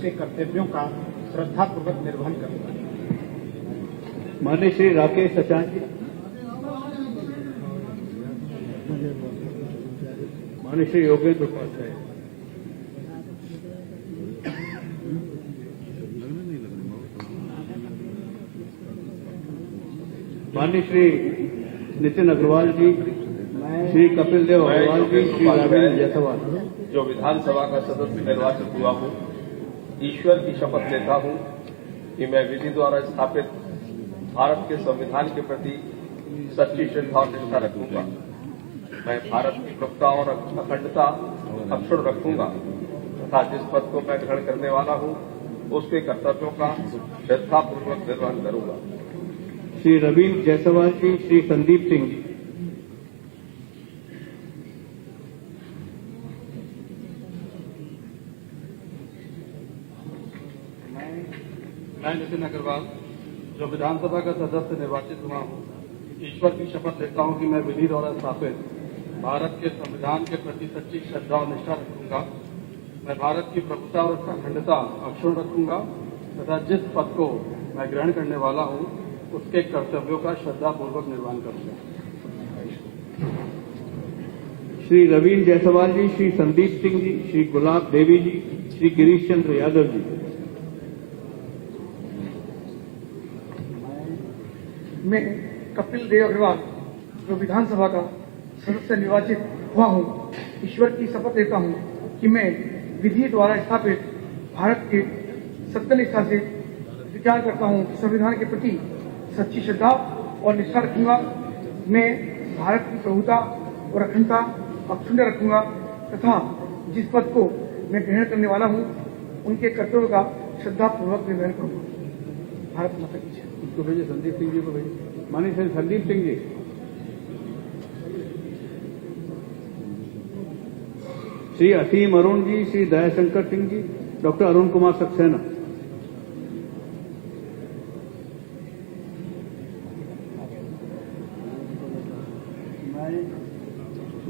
उसके कर्तव्यों का श्रद्धापूर्वक निर्वहन करूंगा। माननीय श्री राकेश सचान जी। माननीय श्री योगेंद्र उपाध्याय। माननीय श्री नितिन अग्रवाल जी, श्री कपिल देव अग्रवाल जी, श्री रविंद्र जायसवाल। जो विधानसभा का सदस्य निर्वाचित हुआ हूं, ईश्वर की शपथ लेता हूं कि मैं विधि द्वारा स्थापित भारत के संविधान के प्रति सच्ची श्रद्धा और निष्ठा रखूंगा। मैं भारत की प्रभुता और अखंडता अक्षुण्ण रखूंगा तथा जिस पद को मैं ग्रहण करने वाला हूं उसके कर्तव्यों का श्रद्धापूर्वक निर्वहन करूंगा। श्री रविंद्र जायसवाल जी, श्री संदीप सिंह जी। मैं नितिन अग्रवाल, जो विधानसभा का सदस्य निर्वाचित हुआ हूं, ईश्वर की शपथ लेता हूं कि मैं विधि द्वारा स्थापित भारत के संविधान के प्रति सच्ची श्रद्धा और निष्ठा रखूंगा। मैं भारत की प्रभुता और अखंडता अक्षुण्ण रखूंगा तथा जिस पद को मैं ग्रहण करने वाला हूं उसके कर्तव्यों का श्रद्धापूर्वक निर्वहन करूंगा। श्री रविंद्र जायसवाल जी, श्री संदीप सिंह जी, श्री गुलाब देवी जी, श्री गिरीश चंद्र यादव जी। मैं कपिल देव अग्रवाल, जो विधानसभा का सदस्य निर्वाचित हुआ हूं, ईश्वर की शपथ लेता हूं कि मैं विधि द्वारा स्थापित भारत के सत्यनिष्ठा से विचार करता हूं, संविधान के प्रति सच्ची श्रद्धा और निष्ठा रखूंगा। मैं भारत की प्रभुता और अखंडता अक्षुण्ण रखूंगा तथा जिस पद को मैं ग्रहण करने वाला हूं उनके कर्तव्यों का श्रद्धापूर्वक निर्वहन करूंगा। भारत माता की जय। इसको भेजिए, संदीप सिंह जी को भेजिए। माननीय श्री संदीप सिंह जी। श्री असीम अरुण जी, श्री दयाशंकर सिंह जी, डॉक्टर अरुण कुमार सक्सेना।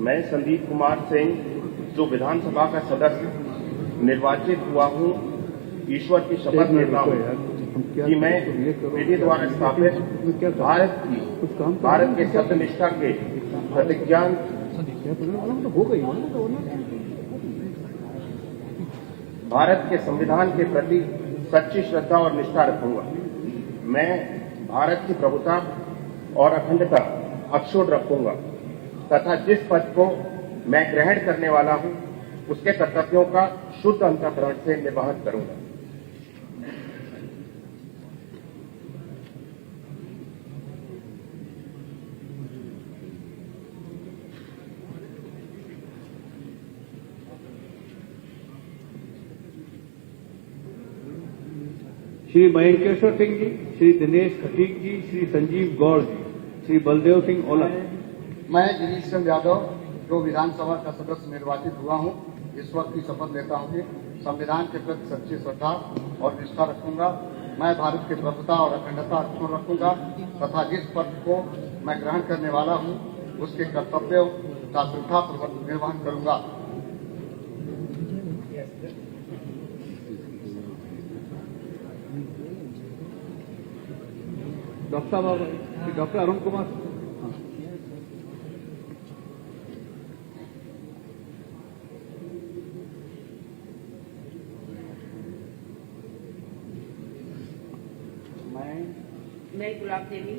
मैं संदीप कुमार सिंह, जो विधानसभा का सदस्य निर्वाचित हुआ हूं, ईश्वर की शपथ लेता हूं कि मैं विधि द्वारा स्थापित भारत के सत्यनिष्ठा के प्रतिज्ञा भारत के संविधान के प्रति सच्ची श्रद्धा और निष्ठा रखूंगा। मैं भारत की प्रभुता और अखंडता अक्षुण्ण रखूंगा तथा जिस पद को मैं ग्रहण करने वाला हूं उसके कर्तव्यों का शुद्ध अंतःकरण से निर्वहन करूंगा। श्री मयंकेश्वर सिंह जी, श्री दिनेश खटीक जी, श्री संजीव गौड़ जी, श्री बलदेव सिंह ओला। मैं गिरीश चंद्र यादव, जो विधानसभा का सदस्य निर्वाचित हुआ हूं, ईश्वर की शपथ लेता हूं कि संविधान के प्रति सच्ची श्रद्धा और निष्ठा रखूंगा। मैं भारत की प्रभुता और अखंडता अक्षुण्ण रखूंगा तथा जिस पद को मैं ग्रहण करने वाला हूं उसके कर्तव्यों का श्रद्धापूर्वक निर्वहन करूंगा। डॉक्टर साहब, डॉक्टर अरुण कुमार। मैं गुलाब देवी,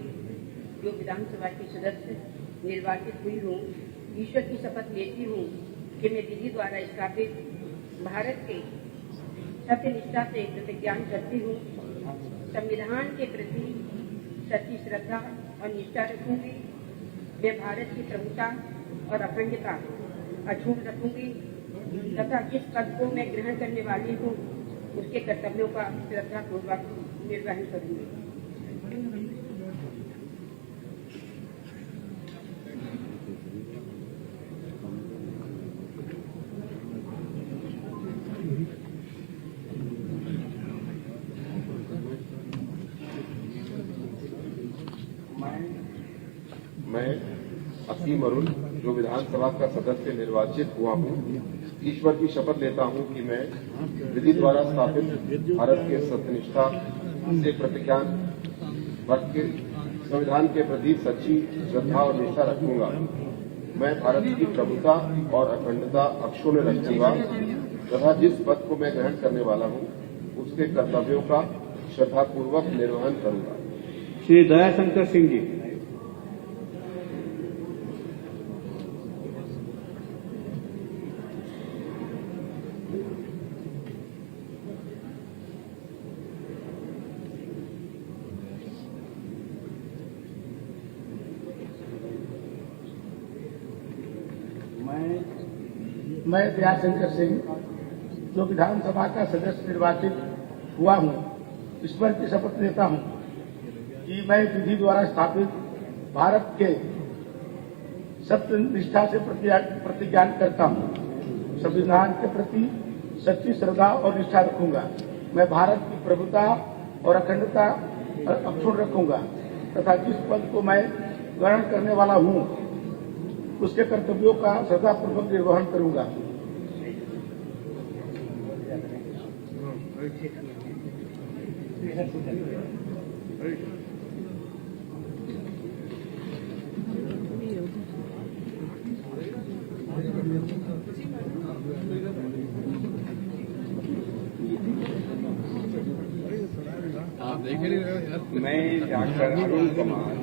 जो विधानसभा की सदस्य निर्वाचित हुई हूँ, ईश्वर की शपथ लेती हूँ कि मैं विधि द्वारा स्थापित भारत के सत्यनिष्ठा से प्रतिज्ञा करती हूँ, संविधान के प्रति सच्ची श्रद्धा और निष्ठा रखूंगी। मैं भारत की प्रभुता और अखंडता अक्षुण्ण रखूंगी तथा जिस पद को मैं ग्रहण करने वाली हूँ उसके कर्तव्यों का श्रद्धापूर्वक निर्वहन करूंगी। मैं असीम अरुण, जो विधानसभा का सदस्य निर्वाचित हुआ हूं, ईश्वर की शपथ लेता हूं कि मैं विधि द्वारा स्थापित भारत के सत्यनिष्ठा से संविधान के प्रति सच्ची श्रद्धा और निष्ठा रखूंगा। मैं भारत की प्रभुता और अखंडता अक्षुण्ण रखूंगा तथा जिस पद को मैं ग्रहण करने वाला हूं उसके कर्तव्यों का श्रद्धापूर्वक निर्वहन करूंगा। श्री दयाशंकर सिंह जी। मैं दयाशंकर सिंह जो विधानसभा का सदस्य निर्वाचित हुआ हूं, ईश्वर की शपथ लेता हूं कि मैं विधि द्वारा स्थापित भारत के सत्य निष्ठा से प्रतिज्ञान करता हूं। संविधान के प्रति सच्ची श्रद्धा और निष्ठा रखूंगा। मैं भारत की प्रभुता और अखंडता अक्षुण्ण रखूंगा तथा जिस पद को मैं ग्रहण करने वाला हूं उसके कर्तव्यों का श्रद्धापूर्वक निर्वहन करूंगा। मैं डॉक्टर अरुण कुमार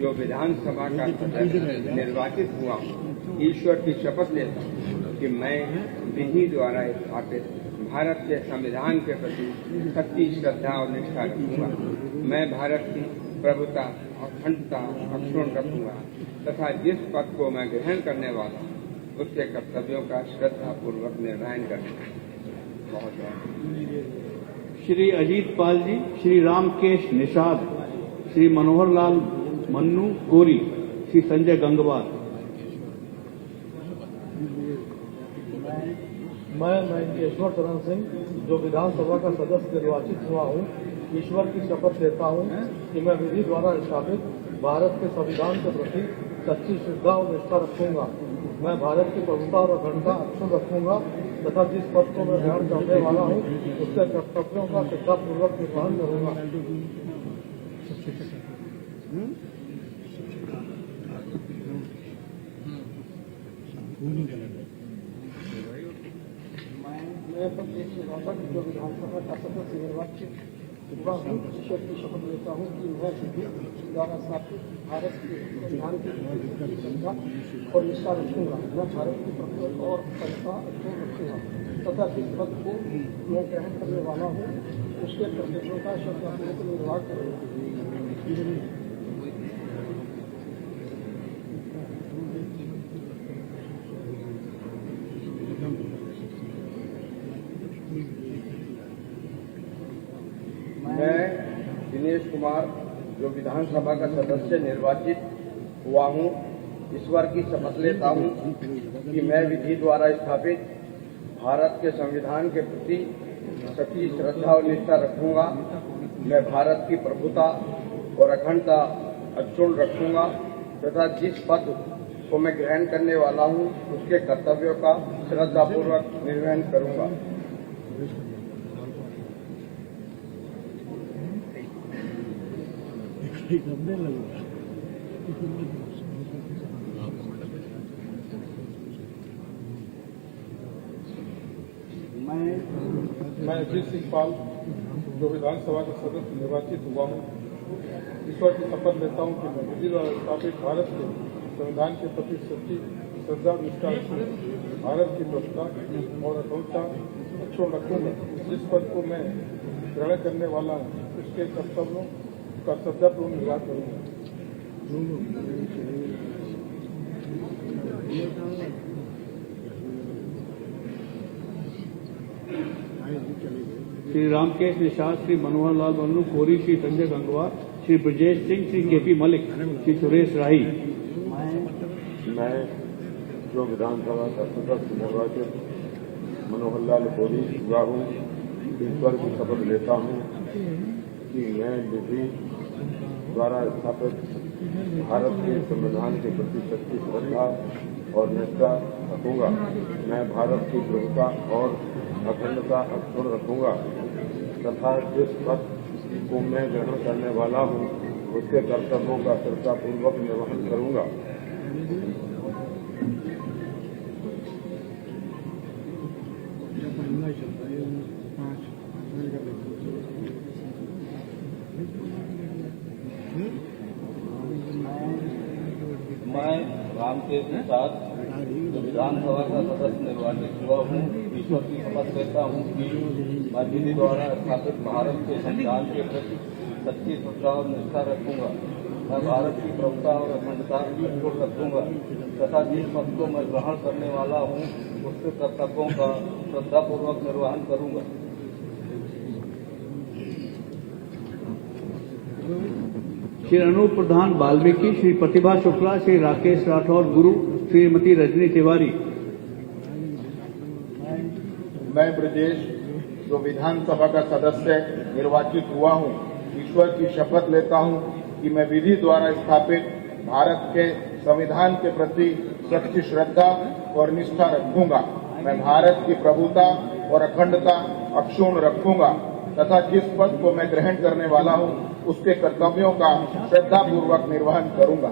जो विधानसभा का सदस्य निर्वाचित हुआ हूँ, ईश्वर की शपथ लेता हूँ कि मैं विधि द्वारा स्थापित भारत के संविधान के प्रति सच्ची श्रद्धा और निष्ठा रखूंगा। मैं भारत की प्रभुता और अखंडता अक्षुण्ण रखूंगा तथा जिस पद को मैं ग्रहण करने वाला हूँ उसके कर्तव्यों का श्रद्धापूर्वक निर्वहन करूंगा। बहुत श्री अजीत पाल जी, श्री रामकेश निषाद, श्री मनोहर लाल मन्नू कोरी, श्री संजय गंगवार। मैं महेंद्र चरण सिंह जो विधानसभा का सदस्य निर्वाचित हुआ हूँ, ईश्वर की शपथ लेता हूँ कि मैं विधि द्वारा स्थापित भारत के संविधान के प्रति सच्ची श्रद्धा और निष्ठा रखूंगा। मैं भारत की प्रभुता और अखंडता अक्षुण्ण रखूंगा तथा जिस पद को मैं ग्रहण करने वाला हूँ उसके कर्तव्यों का श्रद्धापूर्वक निर्वहन करूंगा। मैं प्रदेश जो विधानसभा का सदस्य निर्वाचित हुआ हूँ, ईश्वर की शपथ लेता हूँ कि मैं विधि द्वारा स्थापित भारत के संविधान की श्रद्धा और निष्ठा रखूंगा। मैं भारत की प्रभुता और अखंडता अक्षुण्ण रखूंगा तथा जिस पद को मैं ग्रहण करने वाला हूँ उसके कर्तव्यों का श्रद्धापूर्वक निर्वाह करूंगा। मैं दिनेश कुमार जो विधानसभा का सदस्य निर्वाचित हुआ हूँ, ईश्वर की शपथ लेता हूँ कि मैं विधि द्वारा स्थापित भारत के संविधान के प्रति सच्ची श्रद्धा और निष्ठा रखूंगा। मैं भारत की प्रभुता और अखंडता अक्षुण्ण रखूंगा तथा जिस पद को मैं ग्रहण करने वाला हूँ उसके कर्तव्यों का श्रद्धापूर्वक निर्वहन करूंगा। मैं अजीत सिंह पाल जो विधानसभा का सदस्य निर्वाचित हुआ हूँ, ईश्वर की शपथ लेता हूँ कि मैं विधि द्वारा स्थापित भारत के संविधान के प्रति सच्ची श्रद्धा निष्ठा भारत की प्रभुता और अखंडता अक्षुण्ण रखूंगा। जिस पद को मैं ग्रहण करने वाला हूँ उसके कर्तव्यों का श्रद्धापूर्वक निर्वाह करूंगा। श्री रामकेश निषाद, श्री मनोहर लाल मन्नू कोरी, श्री संजय गंगवार, श्री ब्रजेश सिंह, श्री केपी मलिक, श्री सुरेश राही। मैं जो विधानसभा का सदस्य निर्वाचित मनोहर लाल कोरी हुआ हूँ, ईश्वर की शपथ लेता हूँ कि मैं विधि द्वारा स्थापित भारत के संविधान के प्रति सच्ची श्रद्धा और निष्ठा रखूंगा। मैं भारत की प्रभुता और अखंडता अक्षुण्ण रखूंगा तथा जिस पद को मैं ग्रहण करने वाला हूँ उसके कर्तव्यों का श्रद्धापूर्वक निर्वहन करूंगा। मैं रामकेश निषाद जो विधानसभा का सदस्य निर्वाचित हुआ हूँ, ईश्वर की शपथ लेता हूँ कि मैं विधि द्वारा स्थापित भारत के संविधान के प्रति सच्ची श्रद्धा और निष्ठा रखूंगा। मैं भारत की प्रभुता और अखंडता अक्षुण्ण रखूंगा तथा जिस पद को मैं ग्रहण करने वाला हूँ उसके कर्तव्यों का श्रद्धापूर्वक निर्वहन करूंगा। श्री अनूप प्रधान वाल्मीकि, श्री प्रतिभा शुक्ला, श्री राकेश राठौर गुरु, श्रीमती रजनी तिवारी। मैं ब्रजेश जो विधानसभा का सदस्य निर्वाचित हुआ हूँ, ईश्वर की शपथ लेता हूँ कि मैं विधि द्वारा स्थापित भारत के संविधान के प्रति सच्ची श्रद्धा और निष्ठा रखूंगा। मैं भारत की प्रभुता और अखंडता अक्षुण्ण रखूंगा तथा जिस पद को मैं ग्रहण करने वाला हूँ उसके कर्तव्यों का श्रद्धापूर्वक निर्वहन करूंगा।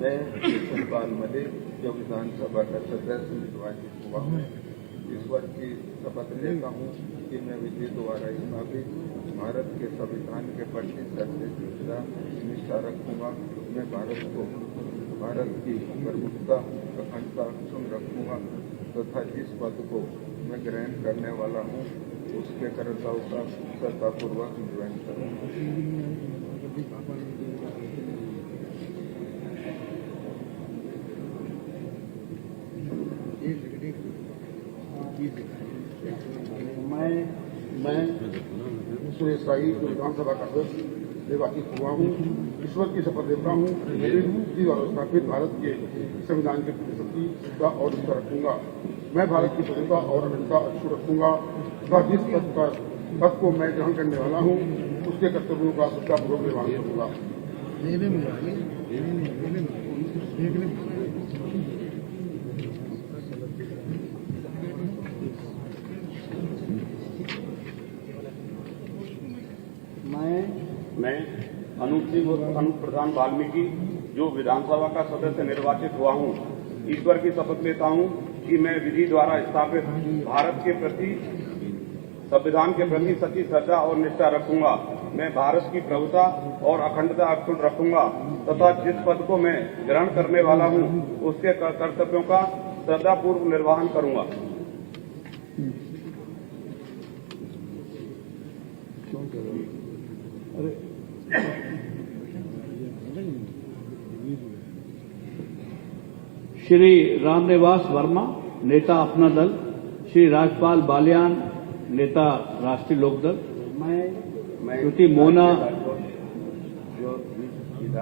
मैं सतपाल मलिक जो विधानसभा का सदस्य निर्वाचित हुआ हूँ, ईश्वर की शपथ लेता हूँ कि मैं विधि द्वारा स्थापित भारत के संविधान के प्रति सच्ची श्रद्धा निष्ठा रखूंगा। मैं भारत की प्रभुता अखंडता अक्षुण्ण रखूंगा तथा जिस पद को मैं ग्रहण करने वाला हूँ उसके कर्तव्यों का श्रद्धापूर्वक निर्वहन करूंगा। मैं सुरेश राही जो विधानसभा का सदस्य निर्वाचित हुआ हूँ, ईश्वर की शपथ लेता हूँ कि मैं विधि द्वारा स्थापित भारत के संविधान के प्रति सच्ची श्रद्धा और निष्ठा रखूंगा। मैं भारत की प्रभुता और अखंडता अक्षुण्ण रखूंगा तथा जिस पद को मैं ग्रहण करने वाला हूँ उसके कर्तव्यों का श्रद्धापूर्वक निर्वहन करूंगा। मैं अनूप प्रधान वाल्मीकि जो विधानसभा का सदस्य निर्वाचित हुआ हूँ, ईश्वर की शपथ लेता हूँ कि मैं विधि द्वारा स्थापित भारत के प्रति संविधान के प्रति सच्ची श्रद्धा और निष्ठा रखूंगा। मैं भारत की प्रभुता और अखंडता अक्षुण्ण रखूंगा तथा जिस पद को मैं ग्रहण करने वाला हूँ उसके कर्तव्यों का श्रद्धापूर्वक निर्वहन करूंगा। श्री रामनिवास वर्मा, नेता अपना दल, श्री राजपाल बालियान, नेता राष्ट्रीय लोकदल, श्रीमती मोना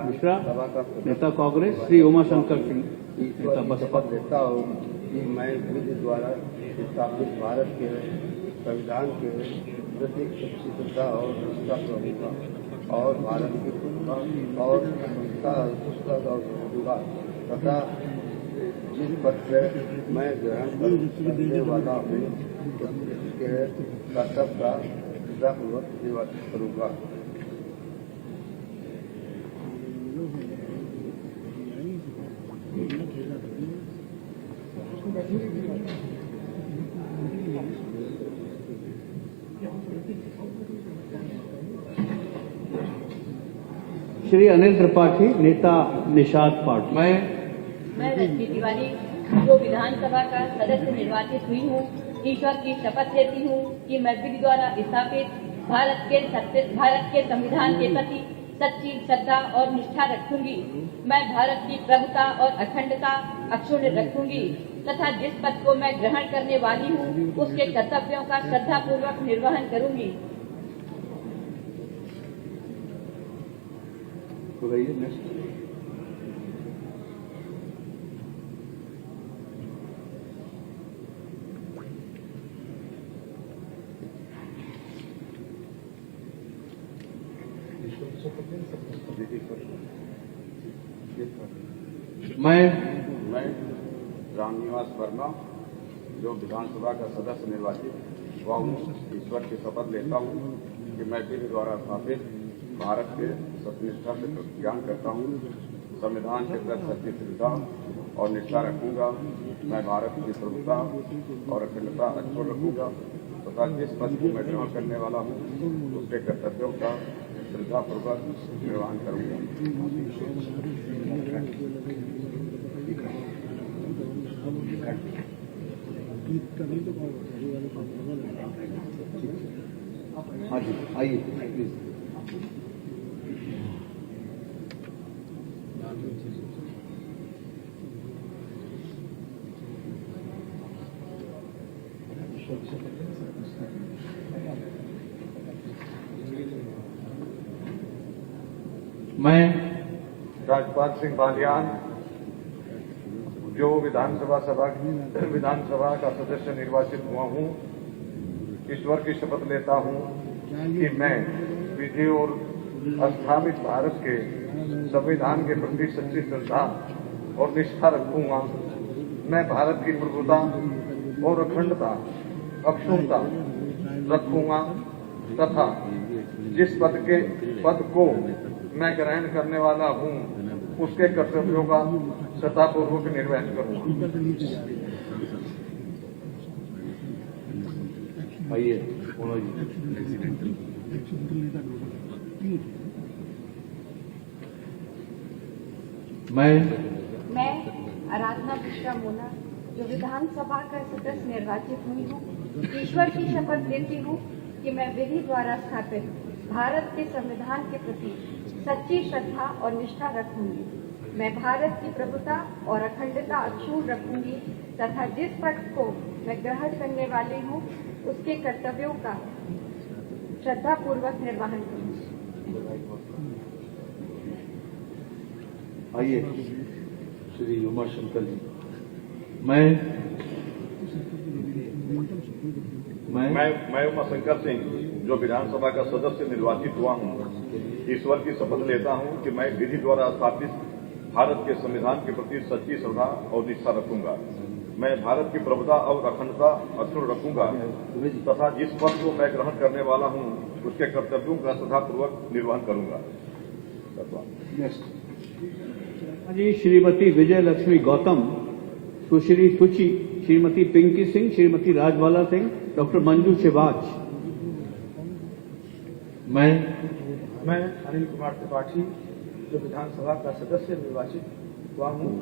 मिश्रा, नेता कांग्रेस, श्री उमाशंकर सिंह, नेता बसपा। देता हूँ कि मैं विधि द्वारा स्थापित भारत के संविधान के प्रति सच्ची श्रद्धा और निष्ठा रखूंगा और भारत की प्रभुता और अखंडता रखूंगा तथा जिस पद से मैं ग्रहण करने वाला हूँ उसके कर्तव्य का श्रद्धापूर्वक निर्वहन करूंगा। श्री अनिल त्रिपाठी, नेता निषाद पार्टी। मैं रजनी तिवारी जो विधानसभा का सदस्य निर्वाचित हुई हूँ, ईश्वर की शपथ लेती हूँ कि मैं विधि द्वारा स्थापित भारत के संविधान के प्रति सच्ची श्रद्धा और निष्ठा रखूंगी। मैं भारत की प्रभुता और अखंडता अक्षुण्ण रखूंगी तथा जिस पद को मैं ग्रहण करने वाली हूँ उसके कर्तव्यों का श्रद्धापूर्वक निर्वहन करूंगी। मैं रामनिवास वर्मा जो विधानसभा का सदस्य निर्वाचित हुआ हूँ, ईश्वर की शपथ लेता हूँ कि मैं विधि द्वारा स्थापित भारत के सत्यनिष्ठा से प्रतिज्ञान करता हूँ, संविधान के प्रति सच्ची श्रद्धा और निष्ठा रखूंगा। मैं भारत की प्रभुता और अखंडता अक्षुण्ण रखूंगा तथा जिस पद को मैं ग्रहण करने वाला हूँ उसके कर्तव्यों का श्रद्धापूर्वक निर्वहन करूंगा। हाँ जी, आइए प्लीज। मैं राजपाल सिंह बालियान जो विधानसभा का सदस्य निर्वाचित हुआ हूँ, ईश्वर की शपथ लेता हूँ कि मैं विधि और स्थापित भारत के संविधान के प्रति सच्ची श्रद्धा और निष्ठा रखूंगा। मैं भारत की प्रभुता और अखंडता अक्षुण्णता रखूंगा तथा जिस पद को मैं ग्रहण करने वाला हूँ उसके कर्तव्यों का श्रद्धापूर्वक निर्वहन करूंगा। आइए मैं आराधना मिश्रा मोना जो विधानसभा का सदस्य निर्वाचित हुई हूँ, ईश्वर की शपथ लेती हूँ कि मैं विधि द्वारा स्थापित भारत के संविधान के प्रति सच्ची श्रद्धा और निष्ठा रखूंगी। मैं भारत की प्रभुता और अखंडता अक्षुण्ण रखूंगी तथा जिस पद को मैं ग्रहण करने वाली हूँ उसके कर्तव्यों का श्रद्धापूर्वक निर्वहन करूंगी। आइए श्री उमाशंकर जी। मैं उमाशंकर सिंह जो विधानसभा का सदस्य निर्वाचित हुआ हूँ, ईश्वर की शपथ लेता हूँ कि मैं विधि द्वारा स्थापित भारत के संविधान के प्रति सच्ची श्रद्धा और निष्ठा रखूंगा। मैं भारत की प्रभुता और अखंडता अक्षुण्ण रखूंगा तथा जिस पद को मैं ग्रहण करने वाला हूँ उसके कर्तव्यों का श्रद्धापूर्वक निर्वहन करूंगा। जी श्रीमती विजय लक्ष्मी गौतम, सुश्री सुची, श्रीमती पिंकी सिंह, श्रीमती राजबाला सिंह, डॉक्टर मंजू शिवाज। मैं अनिल कुमार त्रिपाठी जो विधानसभा का सदस्य निर्वाचित हुआ हूँ,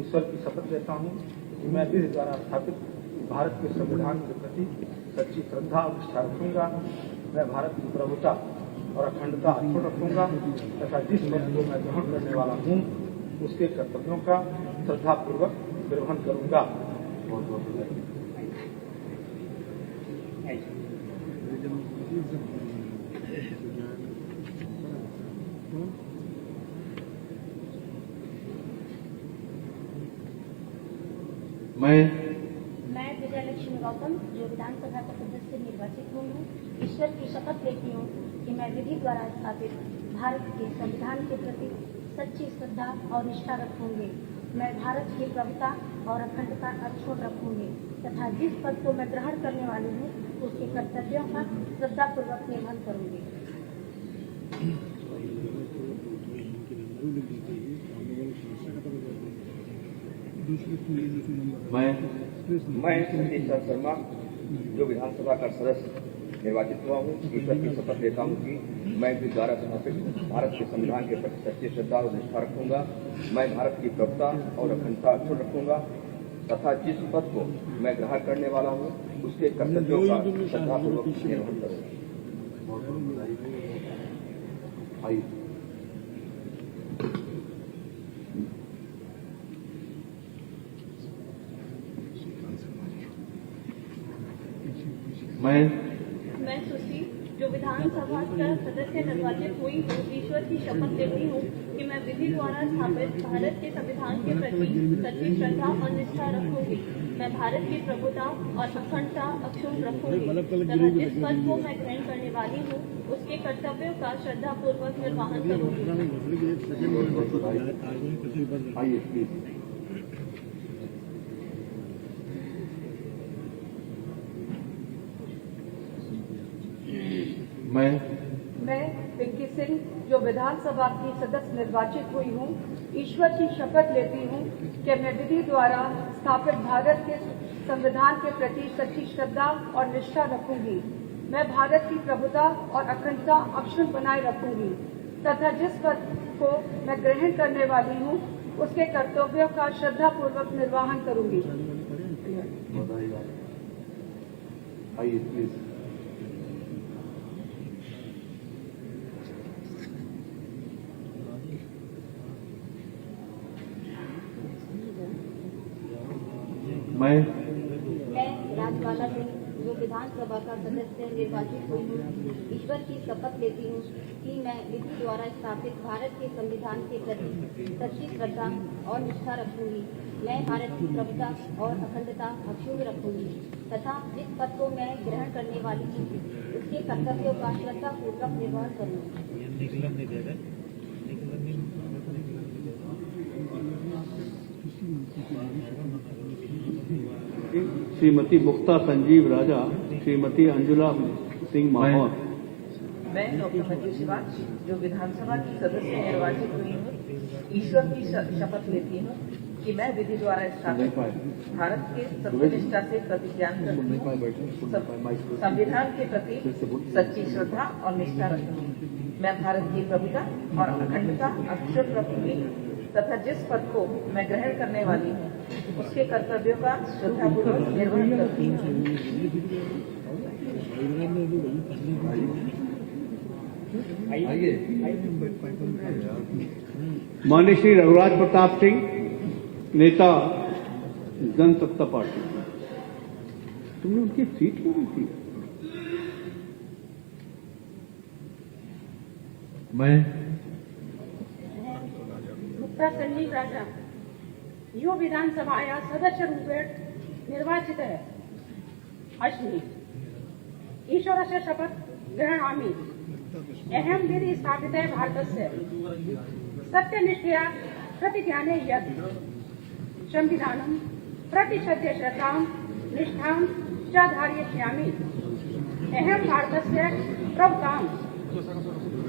ईश्वर की शपथ लेता हूँ कि मैं विधि द्वारा स्थापित भारत के संविधान के प्रति सच्ची श्रद्धा और निष्ठा रखूंगा। मैं भारत की प्रभुता और अखंडता अक्षुण्ण रखूंगा तथा जिस पद को मैं ग्रहण करने वाला हूँ उसके कर्तव्यों का श्रद्धापूर्वक निर्वहन करूंगा। मैं विजय लक्ष्मी गौतम जो विधानसभा का सदस्य निर्वाचित हुई हूँ, ईश्वर की शपथ लेती हूँ कि मैं विधि द्वारा स्थापित भारत के संविधान के प्रति सच्ची श्रद्धा और निष्ठा रखूंगी। मैं भारत की प्रभुता और अखंडता अक्षुण्ण रखूंगी तथा जिस पद को मैं ग्रहण करने वाली हूँ उसके कर्तव्यों का श्रद्धापूर्वक निर्वहन करूंगी। मैं सतीश शर्मा जो विधानसभा का सदस्य निर्वाचित हुआ हूँ, ईश्वर की शपथ लेता हूँ कि मैं विधि द्वारा स्थापित भारत के संविधान के प्रति सच्ची श्रद्धा और निष्ठा रखूंगा। मैं भारत की प्रभुता और अखंडता अक्षुण्ण रखूंगा तथा जिस पद को मैं ग्रहण करने वाला हूँ उसके कर्तव्यों का श्रद्धापूर्वक निर्वहन करूंगा। मैं सुश्री जो विधानसभा का सदस्य निर्वाचित हुई हूँ, ईश्वर की शपथ लेती हूँ कि मैं विधि द्वारा स्थापित भारत के संविधान के प्रति सच्ची श्रद्धा और निष्ठा रखूंगी। मैं भारत की प्रभुता और अखंडता अक्षुण्ण रखूंगी तथा जिस पद को मैं ग्रहण करने वाली हूँ उसके कर्तव्यों का श्रद्धापूर्वक निर्वहन करूंगी। मैं पिंकी सिंह जो विधानसभा की सदस्य निर्वाचित हुई हूँ, ईश्वर की शपथ लेती हूँ कि मैं विधि द्वारा स्थापित भारत के संविधान के प्रति सच्ची श्रद्धा और निष्ठा रखूंगी। मैं भारत की प्रभुता और अखंडता अक्षुण्ण बनाए रखूंगी तथा जिस पद को मैं ग्रहण करने वाली हूँ उसके कर्तव्यों का श्रद्धापूर्वक निर्वहन करूंगी। मैं राजबाला सिंह जो विधानसभा का सदस्य निर्वाचित हुई हूँ, ईश्वर की शपथ लेती हूँ कि मैं विधि द्वारा स्थापित भारत के संविधान के प्रति सच्ची श्रद्धा और निष्ठा रखूंगी। मैं भारत की प्रभुता और अखंडता अक्षुण्ण रखूंगी तथा जिस पद को मैं ग्रहण करने वाली हूँ उसके कर्तव्यों का श्रद्धापूर्वक निर्वहन करूंगी। श्रीमती मुक्ता संजीव राजा, श्रीमती अंजुला सिंह माहौर। मैं डॉक्टर मंजू शिवा जो विधानसभा की सदस्य निर्वाचित हुई हूँ, ईश्वर की शपथ लेती हूँ कि मैं विधि द्वारा स्थापित भारत के सत्यनिष्ठा से प्रतिज्ञान करती हूँ, संविधान के प्रति सच्ची श्रद्धा और निष्ठा रखूंगी। मैं भारत की प्रभुता और अखंडता अक्षुण्ण रखूंगी तथा जिस पद को मैं ग्रहण करने वाली हूँ उसके कर्तव्यों का श्रद्धापूर्वक निर्वहन करती हूँ। माननीय श्री रघुराज प्रताप सिंह, नेता जनसत्ता पार्टी। तुमने उनकी सीट क्यों दी थी? मैं मुक्ता संजीव राजा यो विधानसभाया सदस्य रूपेण निर्वाचित अस्मि। ईश्वरस्य शपथ गृह्णामि। अहं विधि स्थापिते भारतस्य सत्यनिष्ठया प्रतिज्ञाने यत् संविधानं प्रति सत्य श्रद्धां निष्ठां च धारयिष्यामि। अहं भारतस्य प्रभुतां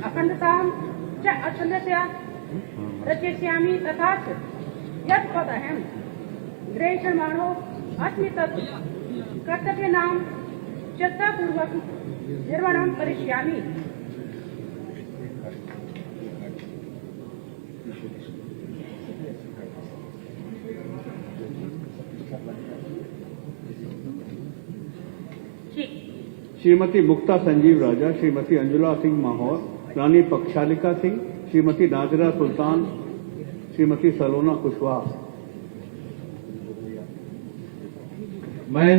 अखंडतां च अखण्डतया रचयिष्यामि तथा च यत् पदहं ग्रहीष्यमाणो अस्मि तत् कर्तव्यानां श्रद्धापूर्वक निर्वहनं करिष्यामि। श्रीमती मुक्ता संजीव राजा, श्रीमती अंजुला सिंह माहौर, रानी पक्षालिका सिंह, श्रीमती नाजरा सुल्तान, श्रीमती सलोना कुशवाहा। मैं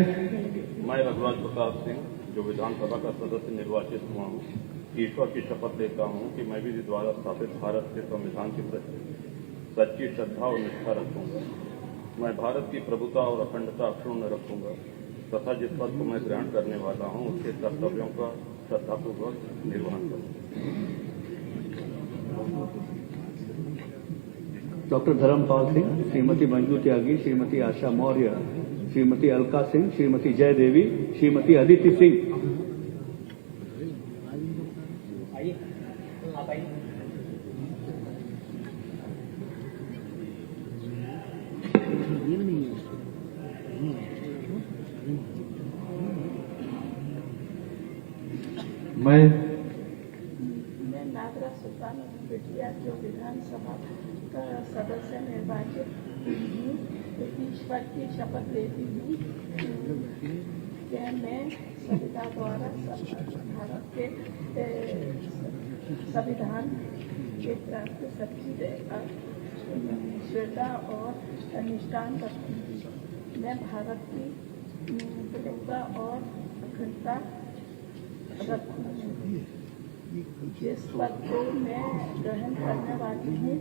रघुराज प्रताप सिंह जो विधानसभा का सदस्य निर्वाचित हुआ हूँ, ईश्वर की शपथ लेता हूँ कि मैं विधि द्वारा स्थापित भारत के संविधान के प्रति सच्ची श्रद्धा और निष्ठा रखूंगा। मैं भारत की प्रभुता और अखंडता अक्षुण्ण रखूंगा तथा जिस पद को मैं ग्रहण करने वाला हूँ उसके कर्तव्यों का श्रद्धापूर्वक निर्वहन करूंगा। डॉक्टर धर्मपाल सिंह, श्रीमती मंजू त्यागी, श्रीमती आशा मौर्य, श्रीमती अलका सिंह, श्रीमती जय देवी, श्रीमती अदिति सिंह। मैं नागरा सुल्तान बेटिया जो विधानसभा का सदस्य निर्वाचित हूँ, ईश्वर की शपथ लेती हूँ कि मैं संविधान द्वारा भारत के संविधान के प्रति सच्ची श्रद्धा और निष्ठान रखूंगी। मैं भारत की प्रभुता और अखंडता रखूंगी जिस पद को मैं ग्रहण करने वाली हूँ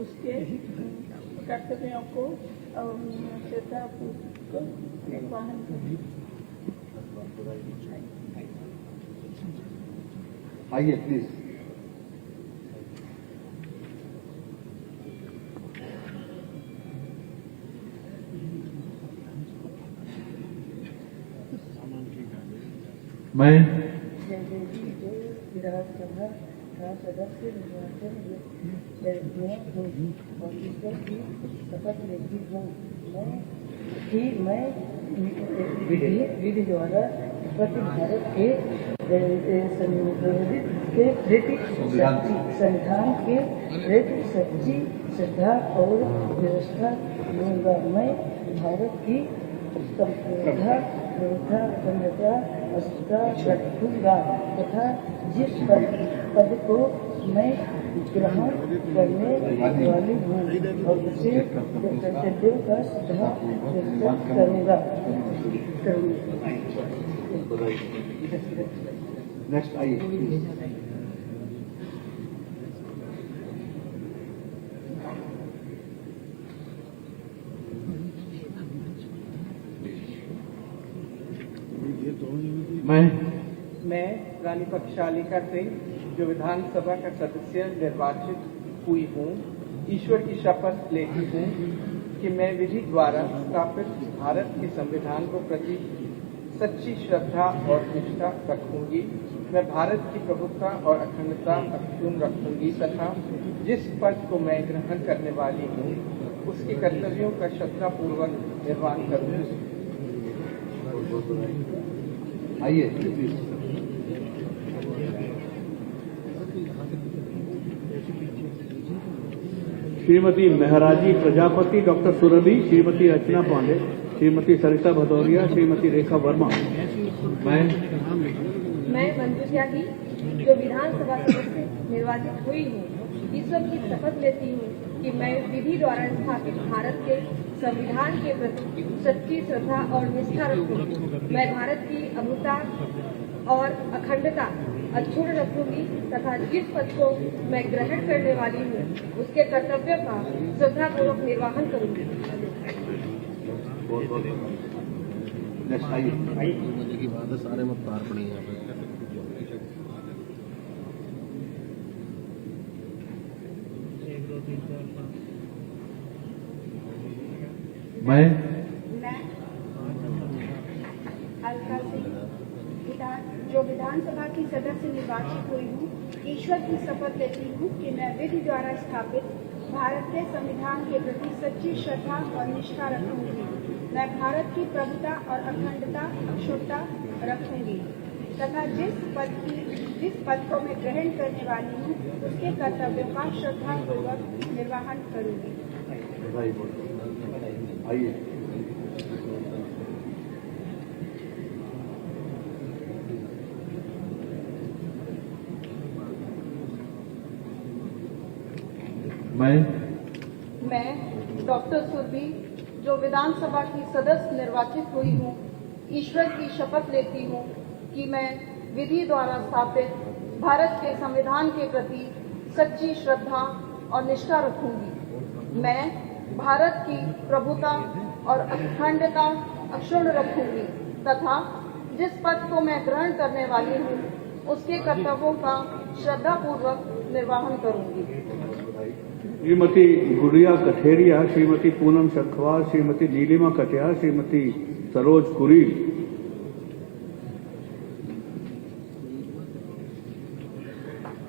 उसके कर्तव्यों को श्रद्धापूर्वक निर्वहन करूँ। आइए प्लीज। मैं विधानसभा का सदस्य निर्वाचन और ईश्वर की शपथ लेती हूँ मैं विधि द्वारा प्रति भारत के संविधान के प्रति सच्ची श्रद्धा और व्यवस्था लूंगा। मैं भारत की संप्रभुता अखंडता अस्थिरता रखूंगा तथा जिस पद को मैं ग्रहण करने वाली हूँ और उसे कर्तव्यों का श्रद्धा करूंगा। नेक्स्ट आइए। मैं रानी पक्षालिका सिंह जो विधानसभा का सदस्य निर्वाचित हुई हूँ ईश्वर की शपथ लेती हूँ कि मैं विधि द्वारा स्थापित भारत के संविधान को प्रति सच्ची श्रद्धा और निष्ठा रखूंगी। मैं भारत की प्रभुता और अखंडता अक्षुण्ण रखूंगी तथा जिस पद को मैं ग्रहण करने वाली हूँ उसके कर्तव्यों का श्रद्धापूर्वक निर्वहन करूंगी। आइए। श्रीमती महराजी प्रजापति, डॉक्टर सुरभि, श्रीमती रचना पांडे, श्रीमती सरिता भदौरिया, श्रीमती रेखा वर्मा। मैं मंजू त्यागी जो विधानसभा सदस्य निर्वाचित हुई हूँ ईश्वर की शपथ लेती हूँ कि मैं विधि द्वारा स्थापित भारत के संविधान के प्रति सच्ची श्रद्धा और निष्ठा रखूंगी। मैं भारत की अभुता और अखंडता अक्षुण्ण रखूंगी तथा जिस पद को मैं ग्रहण करने वाली हूँ उसके कर्तव्यों का श्रद्धापूर्वक निर्वहन करूंगी। सारे मत पार पड़े यहाँ पे। मैं अलका सिंह जो विधानसभा की सदस्य निर्वाचित हुई हूँ ईश्वर की शपथ लेती हूँ कि मैं विधि द्वारा स्थापित भारत के संविधान के प्रति सच्ची श्रद्धा और निष्ठा रखूंगी। मैं भारत की प्रभुता और अखंडता अक्षुण्णता रखूंगी तथा जिस पद को मैं ग्रहण करने वाली हूँ उसके कर्तव्यों का श्रद्धापूर्वक निर्वहन करूंगी। आइए। मैं डॉक्टर सुरभि जो विधानसभा की सदस्य निर्वाचित हुई हूँ ईश्वर की शपथ लेती हूँ कि मैं विधि द्वारा स्थापित भारत के संविधान के प्रति सच्ची श्रद्धा और निष्ठा रखूंगी। मैं भारत की प्रभुता और अखंडता अक्षुण्ण रखूंगी तथा जिस पद को मैं ग्रहण करने वाली हूँ उसके कर्तव्यों का श्रद्धापूर्वक निर्वहन करूंगी। श्रीमती गुड़िया कठेरिया, श्रीमती पूनम सखवार, श्रीमती नीलिमा कटियार, श्रीमती सरोज कुरील।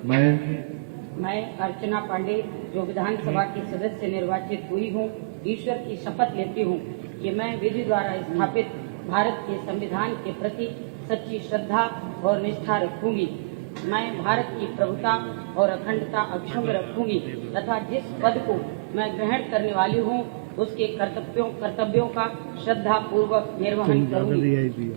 मैं अर्चना पांडे जो विधानसभा की सदस्य निर्वाचित हुई हूँ ईश्वर की शपथ लेती हूँ कि मैं विधि द्वारा स्थापित भारत के संविधान के प्रति सच्ची श्रद्धा और निष्ठा रखूंगी। मैं भारत की प्रभुता और अखंडता अक्षुण्ण रखूंगी तथा जिस पद को मैं ग्रहण करने वाली हूँ उसके कर्तव्यों का श्रद्धा पूर्वक निर्वहन करूंगी।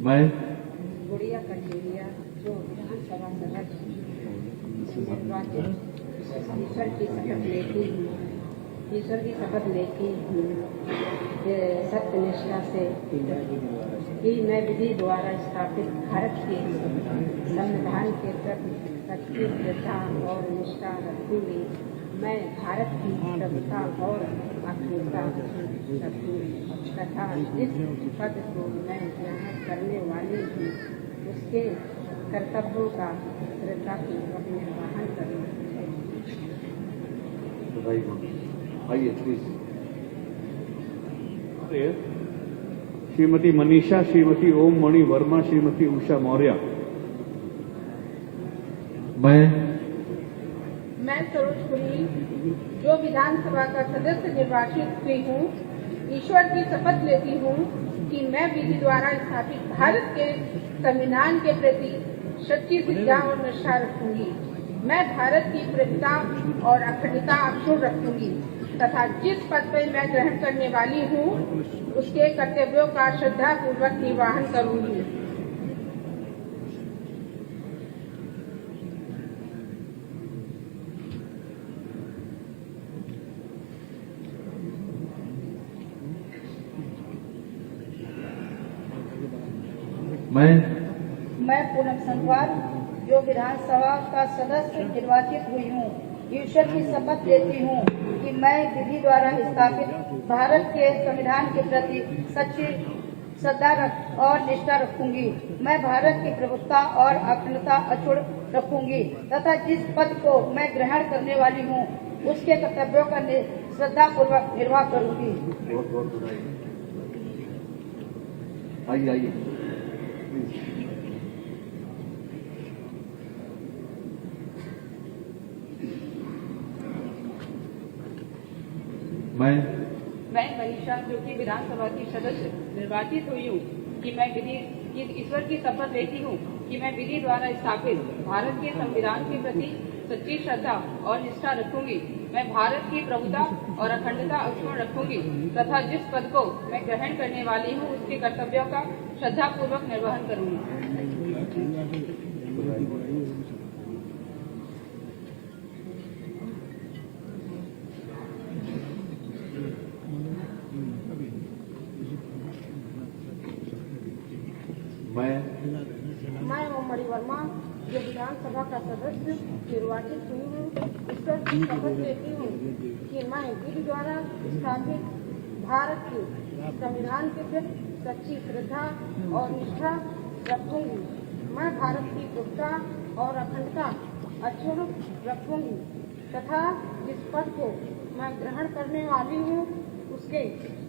मैं गुड़िया कठेरिया जो विधानसभा सदस्य निर्वाचित ईश्वर की शपथ लेती हूँ सत्यनिष्ठा से कि मैं विधि द्वारा स्थापित भारत के संविधान के प्रति सच्ची श्रद्धा और निष्ठा रखूंगी। मैं भारत की प्रभुता और अखंडता रखूंगी तथा जिस पद को मैं ग्रहण करने वाली हूँ उसके कर्तव्यों का श्रद्धापूर्वक निर्वहन करूंगी। श्रीमती मनीषा, श्रीमती ओम मणि वर्मा, श्रीमती उषा मौर्य। मैं सरोज पुरी, जो विधानसभा का सदस्य निर्वाचित हुई हूँ, ईश्वर की शपथ लेती हूँ कि मैं विधि द्वारा स्थापित भारत के संविधान के प्रति सच्ची श्रद्धा और निष्ठा रखूंगी। मैं भारत की प्रभुता और अखंडता अक्षुण्ण रखूंगी तथा जिस पद पर मैं ग्रहण करने वाली हूँ उसके कर्तव्यों का श्रद्धा पूर्वक निर्वहन करूंगी। मैं पूनम संगवार, जो विधानसभा का सदस्य निर्वाचित हुई हूँ, ईश्वर की शपथ लेती हूँ कि मैं विधि द्वारा स्थापित भारत के संविधान के प्रति सच्ची श्रद्धा और निष्ठा रखूंगी। मैं भारत की प्रभुता और अखंडता अक्षुण्ण रखूंगी तथा जिस पद को मैं ग्रहण करने वाली हूँ उसके कर्तव्यों का श्रद्धा पूर्वक निर्वाह करूंगी। आइए मैं मनीषा, जो कि विधानसभा की सदस्य निर्वाचित हुई हूँ कि मैं ईश्वर की शपथ लेती हूँ कि मैं विधि द्वारा स्थापित भारत के संविधान के प्रति सच्ची श्रद्धा और निष्ठा रखूंगी। मैं भारत की प्रभुता और अखंडता अक्षुण्ण रखूंगी तथा जिस पद को मैं ग्रहण करने वाली हूँ उसके कर्तव्यों का श्रद्धा पूर्वक निर्वहन करूंगी। मैं ओम मणि वर्मा, जो विधानसभा का सदस्य निर्वाचित हुई हूँ, ईश्वर की शपथ लेती हूँ कि मैं विधि द्वारा स्थापित भारत के संविधान के प्रति सच्ची श्रद्धा और निष्ठा रखूंगी। मैं भारत की प्रभुता और अखंडता अक्षुण्ण रखूंगी तथा जिस पद को मैं ग्रहण करने वाली हूँ उसके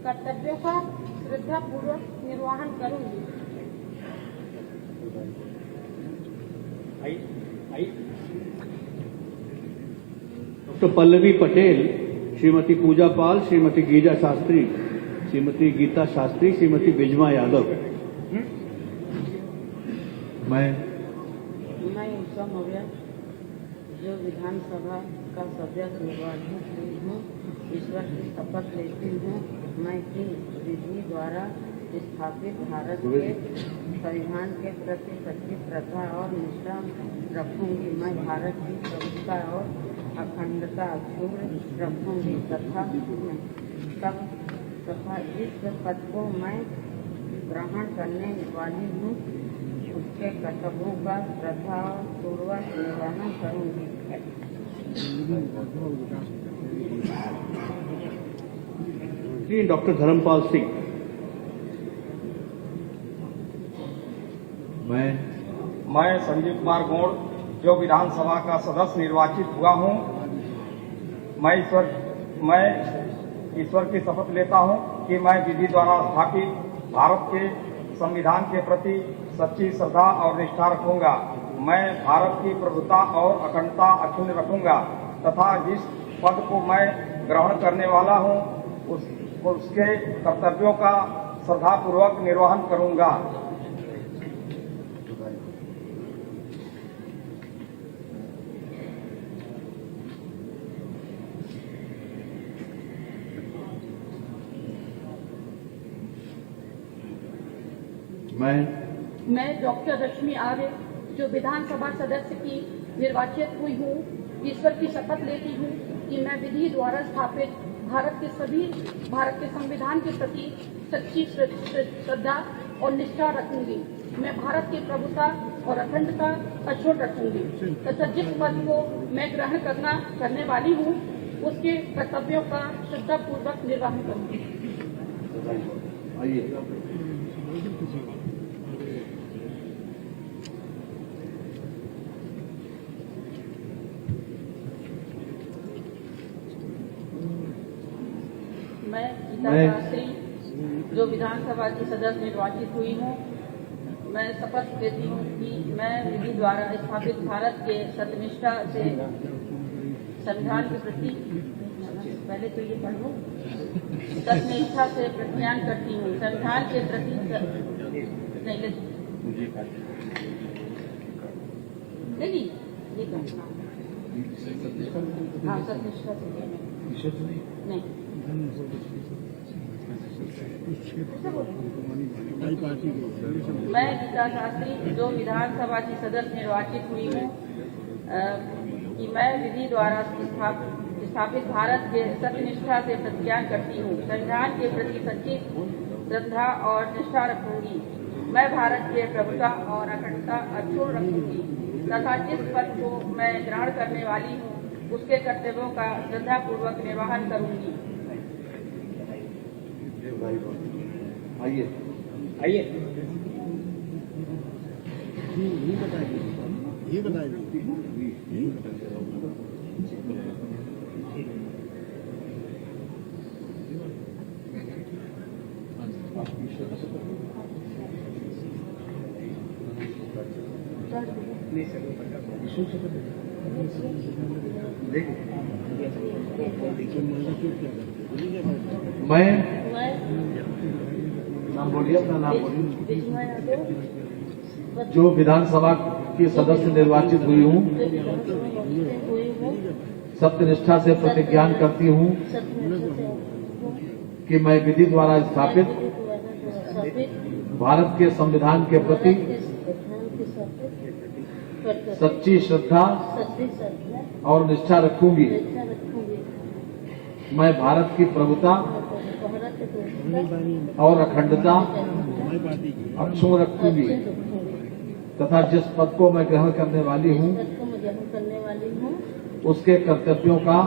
कर्तव्यों का श्रद्धा पूर्वक निर्वहन करूंगी। डॉक्टर पल्लवी पटेल, श्रीमती पूजा पाल, श्रीमती गीजा शास्त्री, श्रीमती गीता शास्त्री, श्रीमती बिजमा यादव। मैं उषा मौर्य, जो विधानसभा का सदस्य निर्वाचित हुई हूँ, ईश्वर की शपथ लेती हूँ मैं कि विधि द्वारा स्थापित भारत के संविधान के प्रति सच्ची श्रद्धा और निष्ठा रखूंगी। मैं भारत की प्रभुता और अखंडता अक्षुण्ण रखूंगी तथा जिस पद को मैं ग्रहण करने वाली हूँ उसके कर्तव्यों का श्रद्धा पूर्वक निर्वहन करूंगी। डॉक्टर धर्मपाल सिंह। मैं संजीव कुमार गौड़, जो विधानसभा का सदस्य निर्वाचित हुआ हूँ, मैं ईश्वर की शपथ लेता हूँ कि मैं विधि द्वारा स्थापित भारत के संविधान के प्रति सच्ची श्रद्धा और निष्ठा रखूंगा। मैं भारत की प्रभुता और अखंडता अक्षुण्ण रखूंगा तथा जिस पद को मैं ग्रहण करने वाला हूँ उसके कर्तव्यों का श्रद्धापूर्वक निर्वहन करूंगा। मैं डॉक्टर रश्मि आर्य, जो विधानसभा सदस्य की निर्वाचित हुई हूँ, ईश्वर की शपथ लेती हूँ कि मैं विधि द्वारा स्थापित भारत के संविधान के प्रति सच्ची श्रद्धा और निष्ठा रखूंगी। मैं भारत की प्रभुता और अखंडता अक्षुण्ण रखूंगी तथा जिस पद को मैं ग्रहण करने वाली हूँ उसके कर्तव्यों का श्रद्धापूर्वक निर्वहन करूंगी। मैं गीता शास्त्री जो विधानसभा की सदस्य निर्वाचित हुई हूँ, मैं शपथ लेती हूँ कि मैं विधि द्वारा स्थापित भारत के सत्यनिष्ठा से संविधान के प्रति पहले तो ये पढ़ लो सत्यनिष्ठा से प्रतिज्ञा करती हूँ संविधान के प्रति नहीं ये हाँ सत्यनिष्ठा से नहीं मैं गीता शास्त्री जो विधानसभा की सदस्य निर्वाचित हुई हूँ कि मैं विधि द्वारा स्थापित भारत के सत्यनिष्ठा से प्रतिज्ञा करती हूँ संविधान के प्रति सच्ची श्रद्धा और निष्ठा रखूंगी। मैं भारत के प्रभुता और अखंडता अक्षुण्ण रखूंगी तथा जिस पद को मैं ग्रहण करने वाली हूँ उसके कर्तव्यों का श्रद्धापूर्वक निर्वहन करूंगी। आइए ये बताइए मैं नाम बोलिए अपना नाम बोलिए। जो विधानसभा की सदस्य निर्वाचित हुई हूँ, सत्यनिष्ठा से प्रतिज्ञा करती हूँ कि मैं विधि द्वारा स्थापित भारत के संविधान के प्रति सच्ची श्रद्धा और निष्ठा रखूंगी। मैं भारत की प्रभुता और अखंडता अक्षुण्ण रखूंगी तथा जिस पद को मैं ग्रहण करने वाली हूँ उसके कर्तव्यों का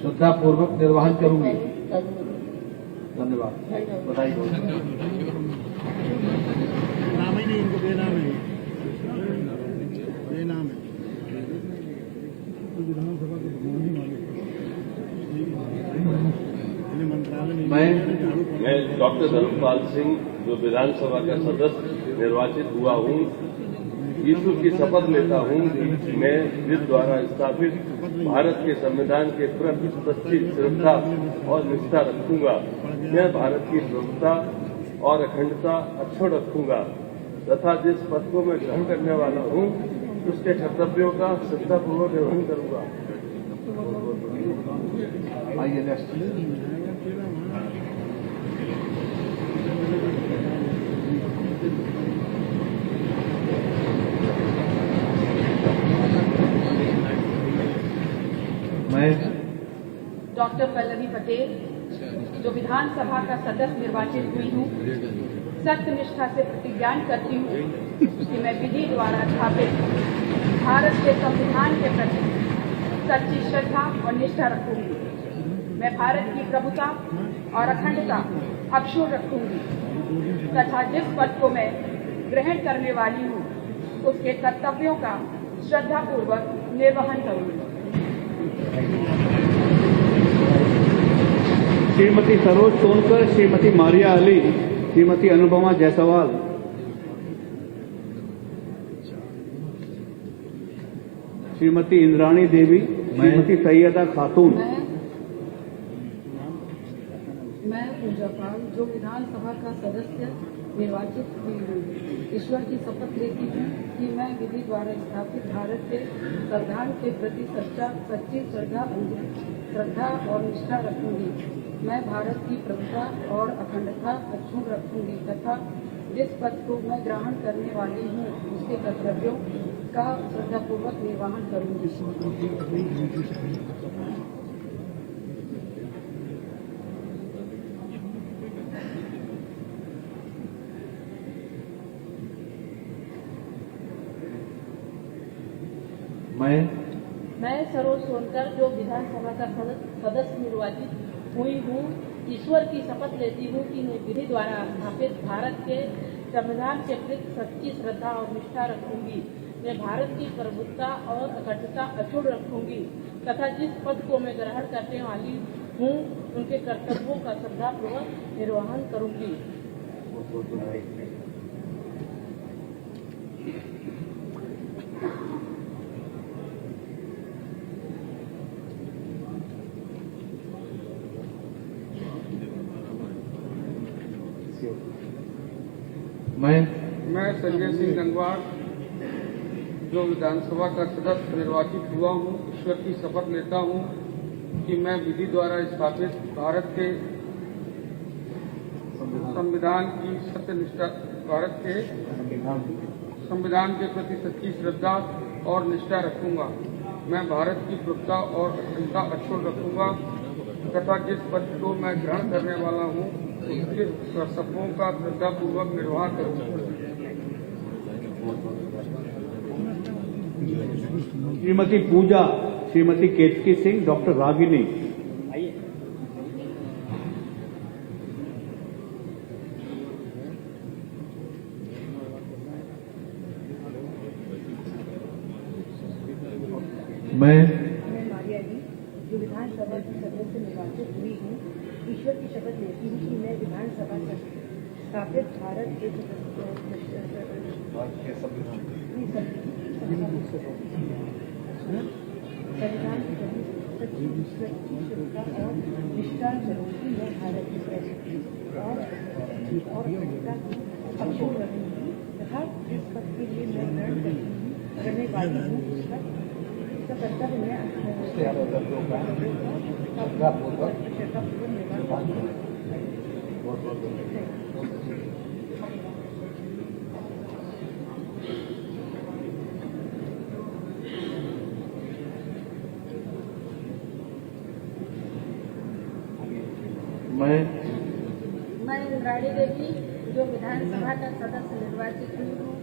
श्रद्धापूर्वक निर्वहन करूंगी। धन्यवाद। बधाई हो। नाम ही नहीं, इनको बेनाम है, बेनाम है। विधानसभा के मैं डॉक्टर धर्मपाल सिंह जो विधानसभा का सदस्य निर्वाचित हुआ हूँ, ईश्वर की शपथ लेता हूँ कि मैं विधि द्वारा स्थापित भारत के संविधान के प्रति सच्ची श्रद्धा और निष्ठा रखूंगा। मैं भारत की प्रभुता और अखंडता अक्षुण्ण रखूंगा तथा जिस पद को मैं ग्रहण करने वाला हूँ उसके कर्तव्यों का श्रद्धापूर्वक निर्वहन करूंगा। आइए नेक्स्ट। डॉक्टर पल्लवी पटेल जो विधानसभा का सदस्य निर्वाचित हुई हूँ, सत्यनिष्ठा से प्रतिज्ञा करती हूँ कि मैं विधि द्वारा स्थापित भारत के संविधान के प्रति सच्ची श्रद्धा और निष्ठा रखूंगी। मैं भारत की प्रभुता और अखंडता अक्षुण्ण रखूंगी तथा जिस पद को मैं ग्रहण करने वाली हूँ उसके कर्तव्यों का श्रद्धापूर्वक निर्वहन करूंगी। श्रीमती सरोज सोनकर, श्रीमती मारिया अली, श्रीमती अनुपमा जायसवाल, श्रीमती इंद्राणी देवी, श्रीमती सैयदा खातून। मैं पूजा पाल जो विधानसभा का सदस्य निर्वाचित हुई हूँ, ईश्वर की शपथ लेती हूँ कि मैं विधि द्वारा स्थापित भारत के संविधान के प्रति सच्ची श्रद्धा और निष्ठा रखूंगी। मैं भारत की प्रभुता और अखंडता अक्षुण्ण रखूंगी तथा जिस पद को मैं ग्रहण करने वाली हूँ उसके कर्तव्यों का श्रद्धापूर्वक निर्वहन करूंगी। मैं सरोज सोनकर जो विधानसभा का सदस्य निर्वाचित हुई हूँ, ईश्वर की शपथ लेती हूँ कि मैं विधि द्वारा स्थापित भारत के संविधान के प्रति सच्ची श्रद्धा और निष्ठा रखूंगी। मैं भारत की प्रभुत्ता और अखंडता अक्षुण्ण रखूंगी तथा जिस पद को मैं ग्रहण करने वाली हूँ उनके कर्तव्यों का श्रद्धापूर्वक निर्वहन करूंगी। मैं संजय सिंह गंगवार जो विधानसभा का सदस्य निर्वाचित हुआ हूँ, ईश्वर की शपथ लेता हूँ कि मैं विधि द्वारा स्थापित भारत के संविधान की सत्यनिष्ठा, भारत के संविधान के प्रति सच्ची श्रद्धा और निष्ठा रखूंगा। मैं भारत की प्रभुत्ता और अखंडता अक्षुण्ण रखूंगा तथा जिस पद को मैं ग्रहण करने वाला हूँ उसके कर्तव्यों का श्रद्धापूर्वक निर्वहन करूंगा। श्रीमती पूजा, श्रीमती केतकी सिंह, डॉक्टर रागिनी। मैं मारिया जी जो विधानसभा की सदस्य निर्वाचित हुई हूँ, ईश्वर की शपथ लेती हूँ कि मैं विधानसभा का स्थापित भारत के संविधान के प्रति सच्ची श्रद्धा और निष्ठा करूंगी। मैं भारत की प्रभुत्ता और अखंडता की अक्षुण्ण रखूंगी तथा जिस पद के लिए मैं ग्रहण करने वाली हूँ उसका कर्तव्य मैं मैं इंद्राणी देवी जो विधानसभा का सदस्य निर्वाचित हुई हूँ,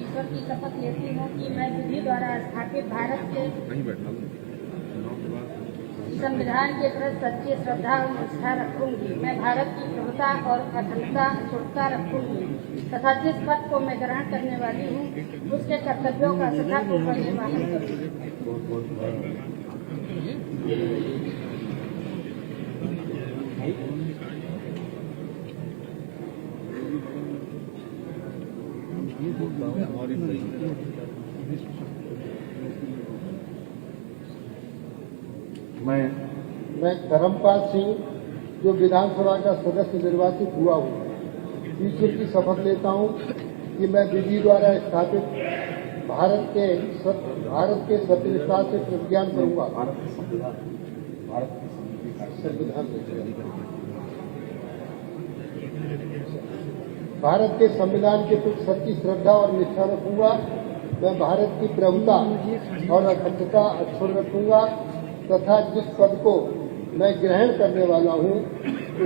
ईश्वर की शपथ लेती हूँ कि मैं विधि द्वारा स्थापित भारत के संविधान के प्रति सच्ची श्रद्धा और निष्ठा रखूंगी। मैं भारत की प्रभुत्ता और अखंडता अक्षुण्णता रखूंगी तथा जिस पद को मैं ग्रहण करने वाली हूँ उसके कर्तव्यों का श्रद्धापूर्वक निर्वहन करूंगी। मैं धर्मपाल सिंह जो विधानसभा का सदस्य निर्वाचित हुआ हूँ, ईश्वर की शपथ लेता हूँ कि मैं विधि द्वारा स्थापित भारत के सत्यनिष्ठा से प्रतिज्ञान करूंगा। भारत के संविधान के प्रति सच्ची श्रद्धा और निष्ठा रखूंगा। मैं भारत की प्रभुत्ता और अखंडता अक्षुण्ण रखूंगा तथा जिस पद को मैं ग्रहण करने वाला हूँ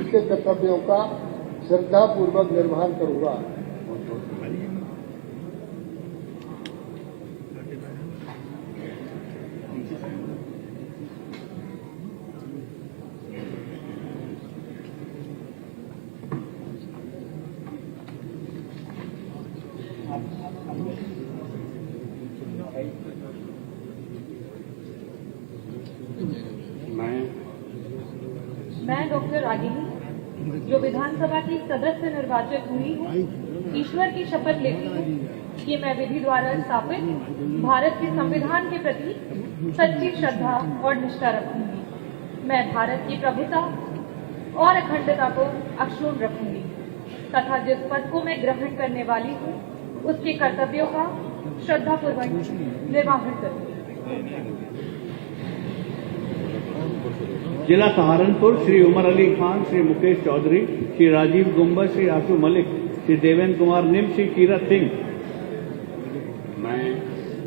उसके कर्तव्यों का श्रद्धापूर्वक निर्वहन करूंगा। मैं डॉक्टर रागिनी जो विधानसभा की सदस्य निर्वाचित हुई हूँ, ईश्वर की शपथ लेती हूँ कि मैं विधि द्वारा स्थापित भारत के संविधान के प्रति सच्ची श्रद्धा और निष्ठा रखूंगी। मैं भारत की प्रभुत्ता और अखंडता को अक्षुण्ण रखूंगी तथा जिस पद को मैं ग्रहण करने वाली हूँ उसके कर्तव्यों का श्रद्धापूर्वक निर्वहन करूंगी। जिला सहारनपुर श्री उमर अली खान, श्री मुकेश चौधरी, श्री राजीव गुम्बर, श्री आशु मलिक, श्री देवेंद्र कुमार निम, श्री कीरत सिंह।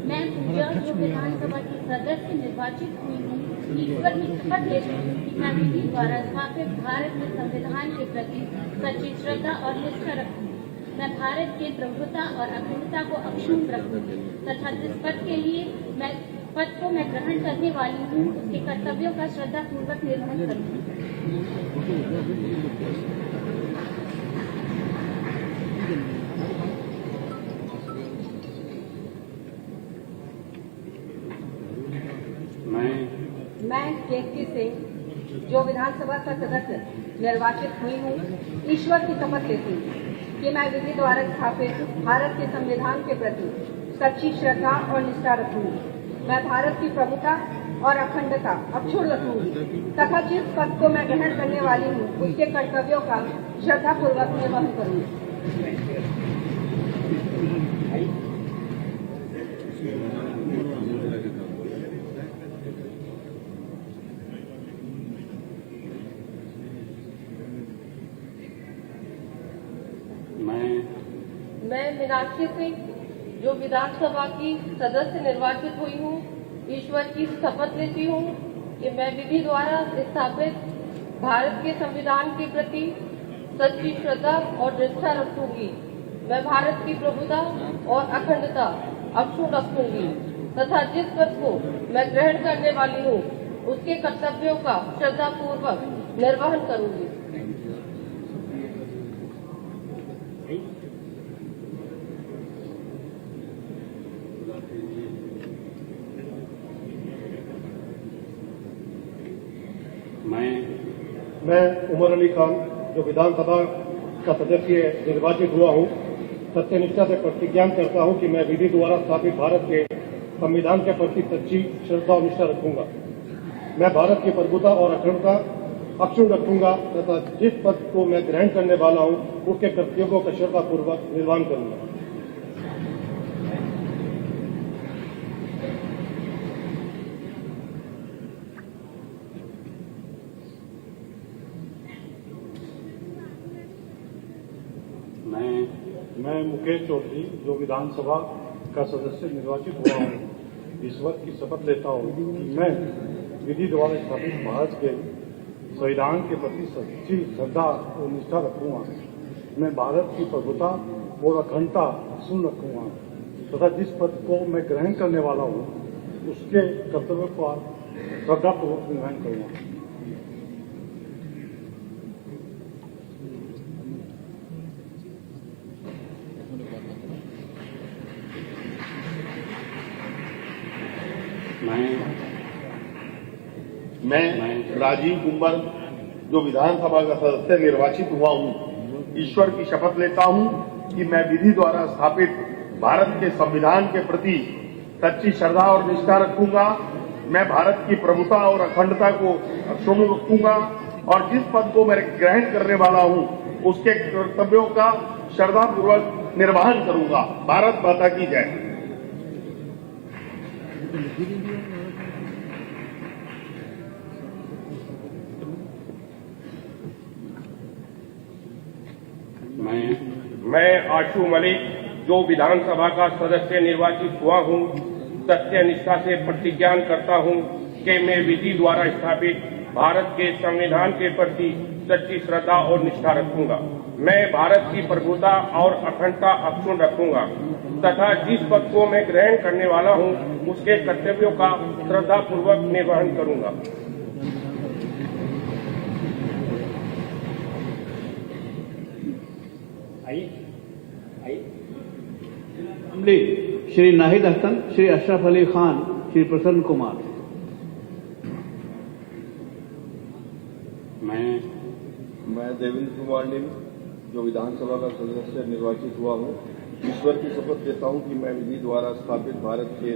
मैं पूजा जो विधानसभा की सदस्य निर्वाचित हुई हूँ, ईश्वर की शपथ लेती हूँ कि मैं विधि द्वारा स्थापित भारत के संविधान के प्रति सच्ची श्रद्धा और निष्ठा रखूंगी। मैं भारत के प्रभुता और अखंडता को अक्षुण्ण रखूंगी तथा जिस पद के लिए पद को मैं ग्रहण करने वाली हूँ उसके कर्तव्यों का श्रद्धा पूर्वक निर्वहन करूंगी। मैं केतकी सिंह जो विधानसभा का सदस्य निर्वाचित हुई हूँ, ईश्वर की शपथ लेती हूँ कि मैं विधि द्वारा स्थापित भारत के संविधान के प्रति सच्ची श्रद्धा और निष्ठा रखूंगी। मैं भारत की प्रभुता और अखंडता अक्षुण्ण रखूंगी तथा जिस पद को मैं ग्रहण करने वाली हूँ उसके कर्तव्यों का श्रद्धापूर्वक निर्वहन करूंगी। मैं मीनाक्षी सिंह जो विधानसभा की सदस्य निर्वाचित हुई हूँ, ईश्वर की शपथ लेती हूँ कि मैं विधि द्वारा स्थापित भारत के संविधान के प्रति सच्ची श्रद्धा और निष्ठा रखूंगी। मैं भारत की प्रभुता और अखंडता अक्षुण्ण रखूंगी तथा जिस पद को मैं ग्रहण करने वाली हूँ उसके कर्तव्यों का श्रद्धापूर्वक निर्वहन करूंगी। मैं उमर अली खान जो विधानसभा का सदस्य निर्वाचित हुआ हूँ, सत्यनिष्ठा से प्रतिज्ञा करता हूँ कि मैं विधि द्वारा स्थापित भारत के संविधान के प्रति सच्ची श्रद्धा और निष्ठा रखूंगा। मैं भारत की प्रभुता और अखंडता अक्षुण्ण रखूंगा तथा जिस पद को मैं ग्रहण करने वाला हूँ उसके कर्तव्यों का श्रद्धापूर्वक निर्वहन करूंगा। मैं मुकेश चौधरी जो विधानसभा का सदस्य निर्वाचित हुआ हूँ, ईश्वर की शपथ लेता हूँ कि मैं विधि द्वारा स्थापित भारत के संविधान के प्रति सच्ची श्रद्धा और निष्ठा रखूंगा। मैं भारत की प्रभुता और अखंडता अक्षुण्ण रखूंगा तथा जिस पद को मैं ग्रहण करने वाला हूँ उसके कर्तव्यों का श्रद्धापूर्वक निर्वहन करूंगा। मैं राजीव गुम्बर जो विधानसभा का सदस्य निर्वाचित हुआ हूँ, ईश्वर की शपथ लेता हूँ कि मैं विधि द्वारा स्थापित भारत के संविधान के प्रति सच्ची श्रद्धा और निष्ठा रखूंगा। मैं भारत की प्रभुता और अखंडता को अक्षुण्ण रखूंगा और जिस पद को मैं ग्रहण करने वाला हूँ उसके कर्तव्यों का श्रद्धापूर्वक निर्वहन करूंगा। भारत माता की जय। मैं आशु मलिक जो विधानसभा का सदस्य निर्वाचित हुआ हूँ, सत्यनिष्ठा से प्रतिज्ञा करता हूँ कि मैं विधि द्वारा स्थापित भारत के संविधान के प्रति सच्ची श्रद्धा और निष्ठा रखूंगा। मैं भारत की प्रभुता और अखंडता अक्षुण्ण रखूंगा तथा जिस पद को मैं ग्रहण करने वाला हूँ उसके कर्तव्यों का श्रद्धापूर्वक निर्वहन करूंगा। श्री नाहिद हसन, श्री अशरफ अली खान, श्री प्रसन्न कुमार। मैं देवेंद्र कुमार निम जो विधानसभा का सदस्य निर्वाचित हुआ हूँ, ईश्वर की शपथ लेता हूँ कि मैं विधि द्वारा स्थापित भारत के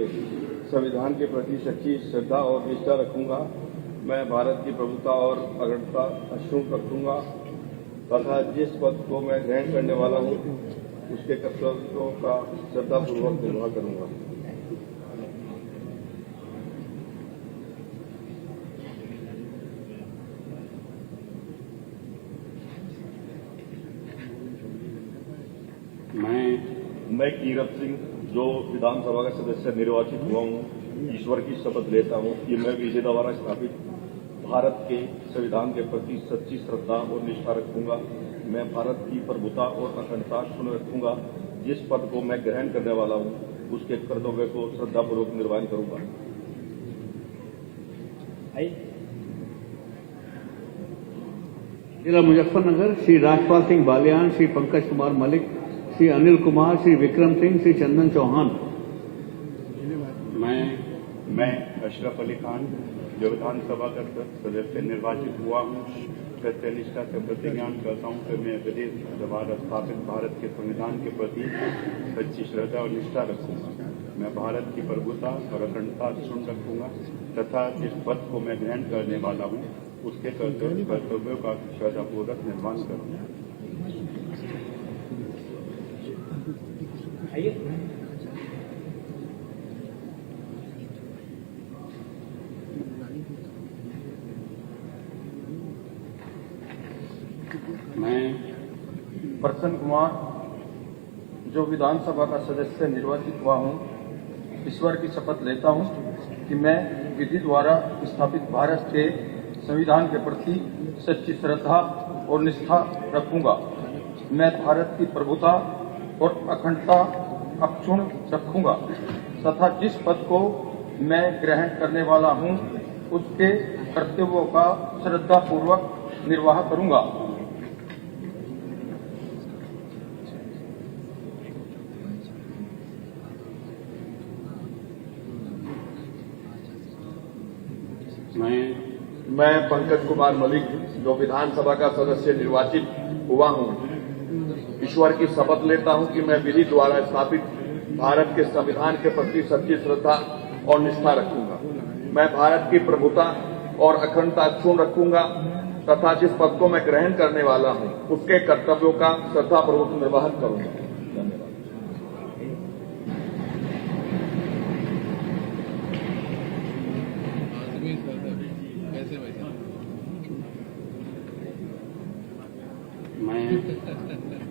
संविधान के प्रति सच्ची श्रद्धा और निष्ठा रखूंगा। मैं भारत की प्रभुता और अखंडता अक्षुण्ण रखूंगा तथा जिस पद को मैं ग्रहण करने वाला हूँ उसके कर्तव्यों का श्रद्धापूर्वक निर्वाह करूंगा। मैं कीरत सिंह जो विधानसभा का सदस्य निर्वाचित हुआ हूँ, ईश्वर की शपथ लेता हूँ कि मैं विधि द्वारा स्थापित भारत के संविधान के प्रति सच्ची श्रद्धा और निष्ठा रखूंगा। मैं भारत की प्रभुता और अखंडता सुन रखूंगा। जिस पद को मैं ग्रहण करने वाला हूँ उसके कर्तव्य को श्रद्धापूर्वक निर्वहन करूंगा। जिला मुजफ्फरनगर श्री राजपाल सिंह बालियान, श्री पंकज कुमार मलिक, श्री अनिल कुमार, श्री विक्रम सिंह, श्री चंदन चौहान। मैं अशरफ अली खान जो विधानसभा का सदस्य निर्वाचित हुआ हूँ, सत्यनिष्ठा से प्रतिज्ञा करता हूँ कि मैं विधि द्वारा स्थापित भारत के संविधान के प्रति सच्ची श्रद्धा और निष्ठा रखूंगा। मैं भारत की प्रभुता और अखंडता सुन रखूंगा तथा जिस पद को मैं ग्रहण करने वाला हूँ उसके कर्तव्यों का श्रद्धापूर्वक निर्वहन करूंगा। मैं प्रसन्न कुमार जो विधानसभा का सदस्य निर्वाचित हुआ हूँ, ईश्वर की शपथ लेता हूँ कि मैं विधि द्वारा स्थापित भारत के संविधान के प्रति सच्ची श्रद्धा और निष्ठा रखूंगा। मैं भारत की प्रभुता और अखंडता अक्षुण्ण रखूंगा तथा जिस पद को मैं ग्रहण करने वाला हूं उसके कर्तव्यों का श्रद्धापूर्वक निर्वाह करूंगा। मैं पंकज कुमार मलिक जो विधानसभा का सदस्य निर्वाचित हुआ हूं, ईश्वर की शपथ लेता हूं कि मैं विधि द्वारा स्थापित भारत के संविधान के प्रति सच्ची श्रद्धा और निष्ठा रखूंगा। मैं भारत की प्रभुता और अखंडता अक्षुण्ण रखूंगा तथा जिस पद को मैं ग्रहण करने वाला हूं उसके कर्तव्यों का श्रद्धापूर्वक निर्वहन करूंगा।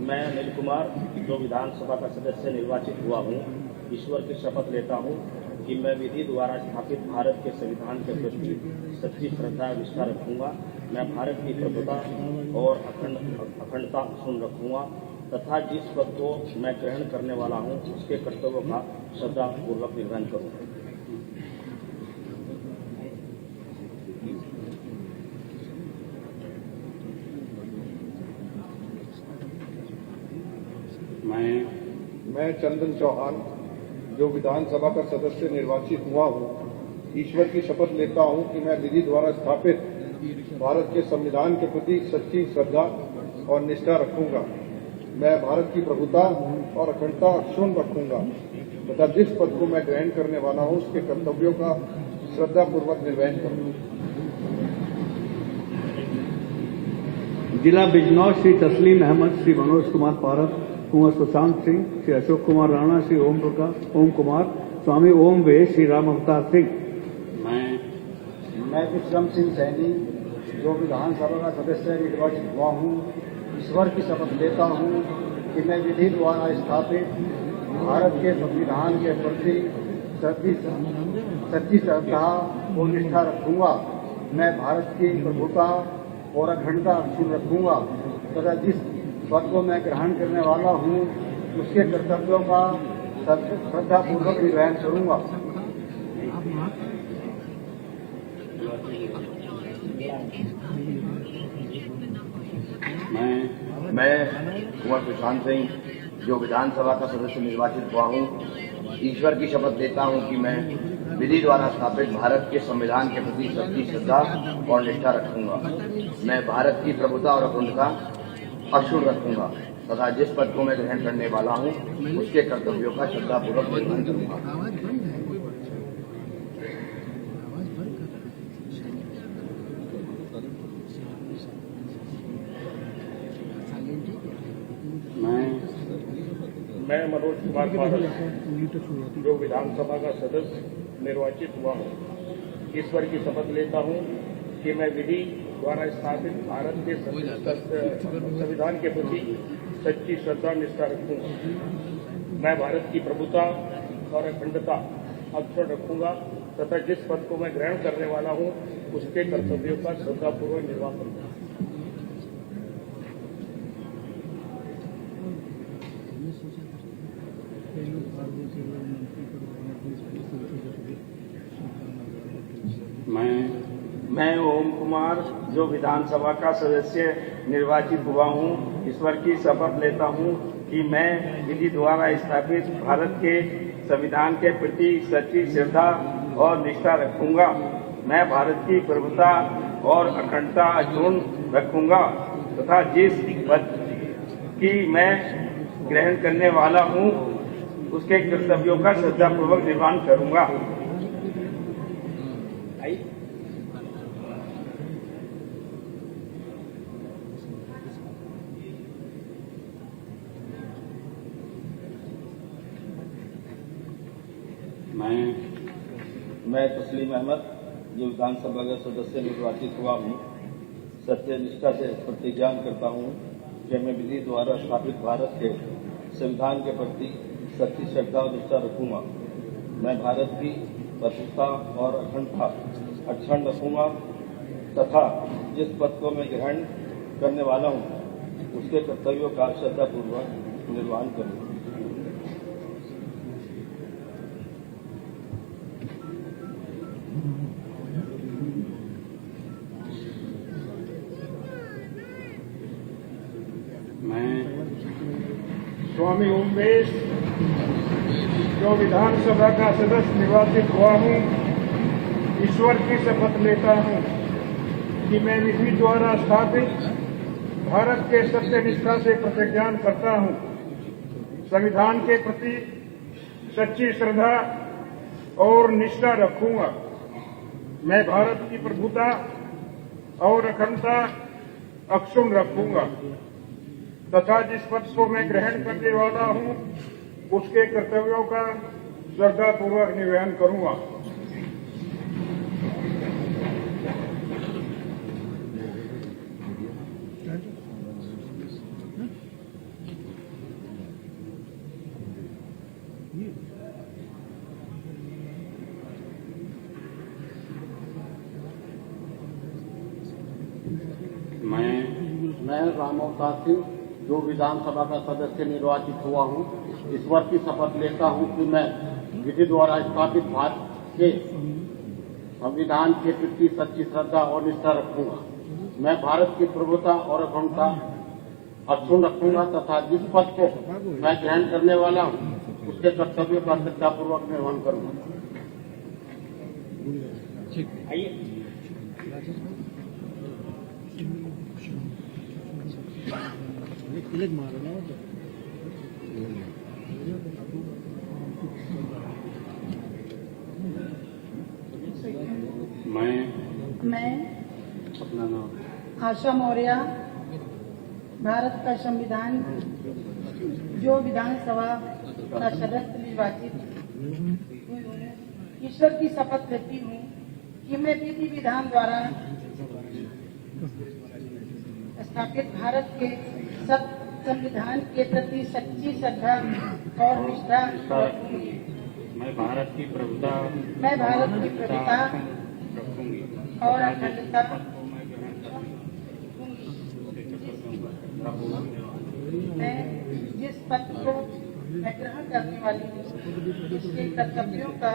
मैं अनिल कुमार जो विधानसभा का सदस्य निर्वाचित हुआ हूँ, ईश्वर की शपथ लेता हूँ कि मैं विधि द्वारा स्थापित भारत के संविधान के प्रति सच्ची श्रद्धा और निष्ठा रखूंगा। मैं भारत की प्रभुता और अखंडता सुन रखूंगा तथा जिस पद को मैं ग्रहण करने वाला हूँ उसके कर्तव्यों का श्रद्धापूर्वक निर्वहन करूंगा। मैं चंदन चौहान जो विधानसभा का सदस्य निर्वाचित हुआ हूँ, ईश्वर की शपथ लेता हूँ कि मैं विधि द्वारा स्थापित भारत के संविधान के प्रति सच्ची श्रद्धा और निष्ठा रखूंगा। मैं भारत की प्रभुता और अखंडता अक्षुण्ण रखूंगा तथा जिस पद को मैं ग्रहण करने वाला हूँ उसके कर्तव्यों का श्रद्धापूर्वक निर्वहन करूंगा। जिला बिजनौर श्री तस्लीम अहमद, श्री मनोज कुमार पारस, कुंवर सुशांत सिंह, श्री अशोक कुमार राणा, श्री ओम कुमार, स्वामी ओम वे, श्री राम अवतार सिंह। मैं विक्रम सिंह सैनी जो विधानसभा का सदस्य निर्वाचित हुआ हूँ, ईश्वर की शपथ लेता हूँ कि मैं विधि द्वारा स्थापित भारत के संविधान के प्रति सच्ची श्रद्धा और निष्ठा रखूंगा। मैं भारत की प्रभुता और अखंडता अक्षुण्ण रखूंगा तथा जिस पद को मैं ग्रहण करने वाला हूँ उसके कर्तव्यों का श्रद्धापूर्वक निर्वहन करूंगा। मैं कुंवर सुशांत सिंह जो विधानसभा का सदस्य निर्वाचित हुआ हूँ, ईश्वर की शपथ लेता हूँ कि मैं विधि द्वारा स्थापित भारत के संविधान के प्रति सच्ची श्रद्धा और निष्ठा रखूंगा। मैं भारत की प्रभुता और अखंडता अक्षुण्ण रखूंगा तथा जिस पद को मैं ग्रहण करने वाला हूँ उसके कर्तव्यों का श्रद्धापूर्वक निर्वहन करूंगा। मैं मनोज कुमार पारस जो विधानसभा का सदस्य निर्वाचित हुआ हूँ, ईश्वर की शपथ लेता हूँ कि मैं विधि द्वारा स्थापित भारत के संविधान के प्रति सच्ची श्रद्धा निष्ठा रखूंगा। मैं भारत की प्रभुता और अखंडता अक्षुण्ण रखूंगा तथा जिस पद को मैं ग्रहण करने वाला हूं उसके कर्तव्यों का श्रद्धापूर्वक निर्वाह करूंगा। मैं ओम कुमार जो विधानसभा का सदस्य निर्वाचित हुआ हूं, ईश्वर की शपथ लेता हूं कि मैं विधि द्वारा स्थापित भारत के संविधान के प्रति सच्ची श्रद्धा और निष्ठा रखूंगा। मैं भारत की प्रभुता और अखंडता अक्षुण्ण रखूंगा तथा जिस पद की मैं ग्रहण करने वाला हूं उसके कर्तव्यों का श्रद्धापूर्वक निर्वहन करूंगा। मैं तस्लीम अहमद जो विधानसभा का सदस्य निर्वाचित हुआ हूँ, सत्य निष्ठा से प्रतिज्ञा करता हूँ कि मैं विधि द्वारा स्थापित भारत के संविधान के प्रति सच्ची श्रद्धा और निष्ठा रखूंगा। मैं भारत की प्रभुता और अखंडता अक्षुण्ण रखूंगा तथा जिस पद को मैं ग्रहण करने वाला हूँ उसके कर्तव्यों का श्रद्धापूर्वक निर्वहन करूंगा। स्वामी ओमवेश जो विधानसभा का सदस्य निर्वाचित हुआ हूं, ईश्वर की शपथ लेता हूं कि मैं विधि द्वारा स्थापित भारत के सत्य निष्ठा से प्रतिज्ञा करता हूं, संविधान के प्रति सच्ची श्रद्धा और निष्ठा रखूंगा। मैं भारत की प्रभुता और अखंडता अक्षुण्ण रखूंगा तथा जिस पद को मैं ग्रहण करने वाला हूं उसके कर्तव्यों का श्रद्धापूर्वक निर्वहन करूंगा। मैं रामअवतार सिंह जो विधानसभा का सदस्य निर्वाचित हुआ हूं, ईश्वर की शपथ लेता हूं कि मैं विधि द्वारा स्थापित भारत के संविधान के प्रति सच्ची श्रद्धा और निष्ठा रखूंगा। मैं भारत की प्रभुता और अखंडता अक्षुण्ण रखूंगा तथा जिस पद को मैं ग्रहण करने वाला हूं उसके कर्तव्यों का श्रद्धापूर्वक निर्वहन करूंगा। मैं अपना नाम आशा मौर्य भारत का संविधान जो विधानसभा का सदस्य निर्वाचित ईश्वर की शपथ लेती हूँ कि मैं विधि विधान द्वारा स्थापित भारत के संविधान के प्रति सच्ची श्रद्धा और निष्ठा रखूंगी। मैं भारत की प्रभुता और अखंडता मैं जिस पद को मैं ग्रहण करने वाली हूँ उसके कर्तव्यों का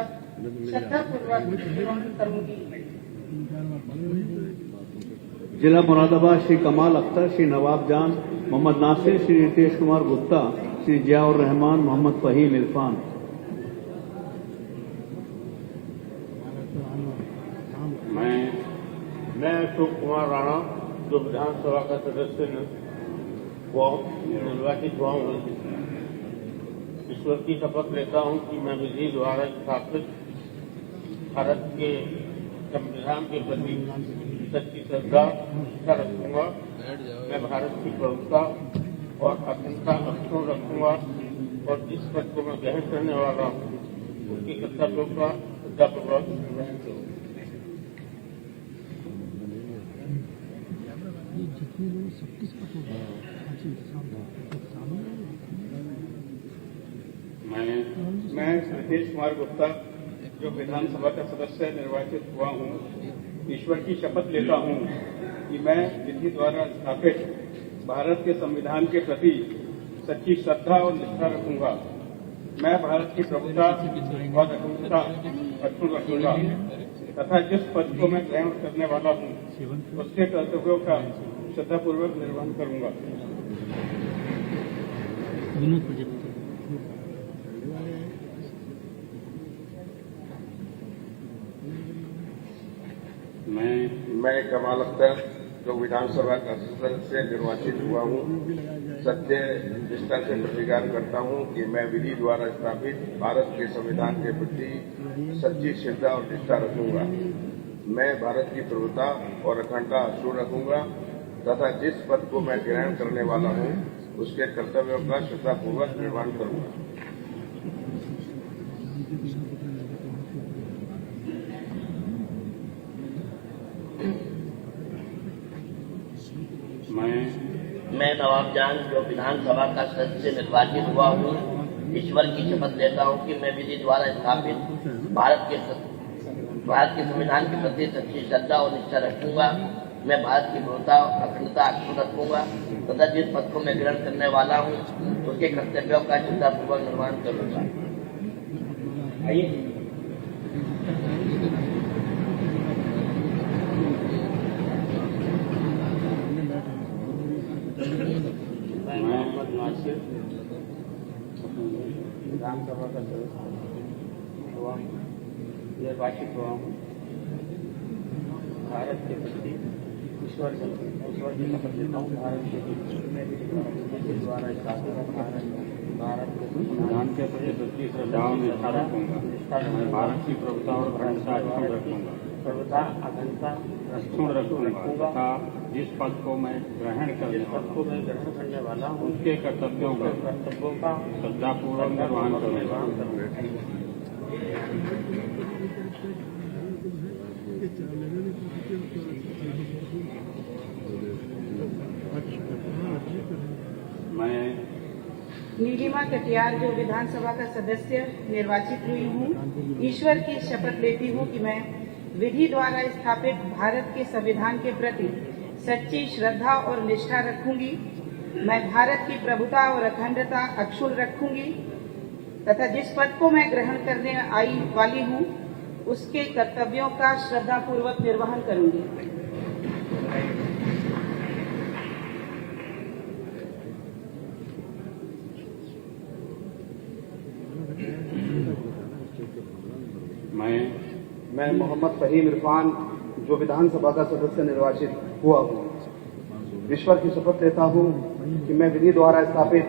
श्रद्धापूर्वक निर्वहन करूंगी। जिला मुरादाबाद श्री कमाल अख्तर, श्री नवाब जान, मोहम्मद नासिर, श्री नितेश कुमार गुप्ता, श्री जियाउर रहमान, मोहम्मद फहीम इरफान। मैं अशोक कुमार राणा जो विधानसभा का सदस्य निर्वाचित हुआ हूँ, ईश्वर की शपथ लेता हूँ कि मैं विधि द्वारा स्थापित भारत के संविधान के प्रति सच्ची श्रद्धा रखूंगा। मैं भारत की प्रभुता और अखंडता अक्षुण्ण रखूंगा और जिस पद को मैं ग्रहण करने वाला हूँ उसके कर्तव्यों का श्रद्धापूर्वक निर्वहन करूंगा। मैं रितेश कुमार गुप्ता जो विधानसभा का सदस्य निर्वाचित हुआ हूँ, ईश्वर की शपथ लेता हूँ कि मैं विधि द्वारा स्थापित भारत के संविधान के प्रति सच्ची श्रद्धा और निष्ठा रखूंगा। मैं भारत की प्रभुता और अखंडता अक्षुण्ण रखूंगा तथा जिस पद को मैं ग्रहण करने वाला हूँ उसके कर्तव्यों का श्रद्धापूर्वक निर्वहन करूंगा। मैं कमाल अख्तर जो विधानसभा का सदस्य निर्वाचित हुआ हूँ, सत्य निष्ठा से प्रतिज्ञान करता हूँ कि मैं विधि द्वारा स्थापित भारत के संविधान के प्रति सच्ची श्रद्धा और निष्ठा रखूंगा। मैं भारत की प्रभुता और अखंडता अक्षुण्ण रखूंगा तथा जिस पद को मैं ग्रहण करने वाला हूँ उसके कर्तव्यों का श्रद्धापूर्वक निर्वहन करूंगा। मैं नवाब जान जो विधानसभा का सदस्य निर्वाचित हुआ हूँ, ईश्वर की शपथ लेता हूँ कि मैं विधि द्वारा स्थापित भारत के संविधान के प्रति सच्ची श्रद्धा और निष्ठा रखूंगा। मैं भारत की प्रभुता और अखंडता अक्षुण्ण रखूंगा तथा जिस पद को मैं ग्रहण करने वाला हूँ उसके कर्तव्यों का श्रद्धापूर्वक निर्वहन करूंगा। विधानसभा का सदस्य हुआ निर्वाचित हुआ हूँ। भारत के प्रति ईश्वर की शपथ लेता हूँ। भारत के द्वारा स्थापित भारत के संविधान के प्रति सच्ची श्रद्धा और निष्ठा रखूंगा। मैं भारत की प्रभुता और अखंडता अक्षुण्ण रखूंगा। अक्षुण्ण रखूंगा तथा जिस पद को मैं ग्रहण करने वाला हूँ उसके कर्तव्यों का श्रद्धापूर्वक निर्वहन करूंगा। नीलिमा कटियार जो विधानसभा का सदस्य निर्वाचित हुई हूँ, ईश्वर की शपथ लेती हूँ कि मैं विधि द्वारा स्थापित भारत के संविधान के प्रति सच्ची श्रद्धा और निष्ठा रखूंगी। मैं भारत की प्रभुता और अखंडता अक्षुण्ण रखूंगी तथा जिस पद को मैं ग्रहण करने आई वाली हूँ उसके कर्तव्यों का श्रद्धापूर्वक निर्वहन करूंगी। मैं मोहम्मद फहीम इरफान जो विधानसभा का सदस्य निर्वाचित हुआ हूँ, ईश्वर की शपथ लेता हूँ कि मैं विधि द्वारा स्थापित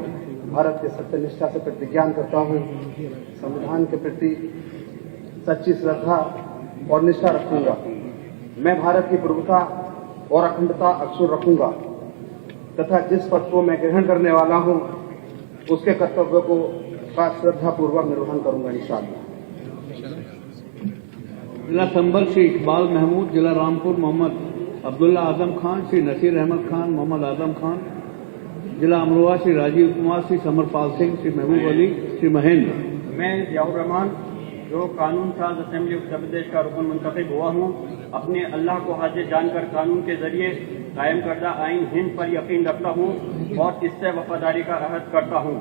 भारत के सत्यनिष्ठा से प्रतिज्ञान करता हूँ, संविधान के प्रति सच्ची श्रद्धा और निष्ठा रखूंगा। मैं भारत की प्रभुता और अखंडता अक्षुण्ण रखूंगा तथा जिस पद को मैं ग्रहण करने वाला हूँ उसके कर्तव्यों को का श्रद्धापूर्वक निर्वहन करूंगा इंशाअल्लाह। जिला संभल श्री इकबाल महमूद, जिला रामपुर मोहम्मद अब्दुल्ला आजम खान, श्री नसीर अहमद खान, मोहम्मद आजम खान, जिला अमरोहा श्री राजीव कुमार, श्री समरपाल सिंह, श्री महबूब अली, श्री महेंद्र। मैं जियाउर रहमान जो कानून साज असेंबली उत्तर प्रदेश का रुकन मुंतखब हुआ हूँ, अपने अल्लाह को हाजिर जानकर कानून के जरिए कायम करदा आइन हिंद पर यकीन रखता हूँ और इससे वफादारी का अहद करता हूँ।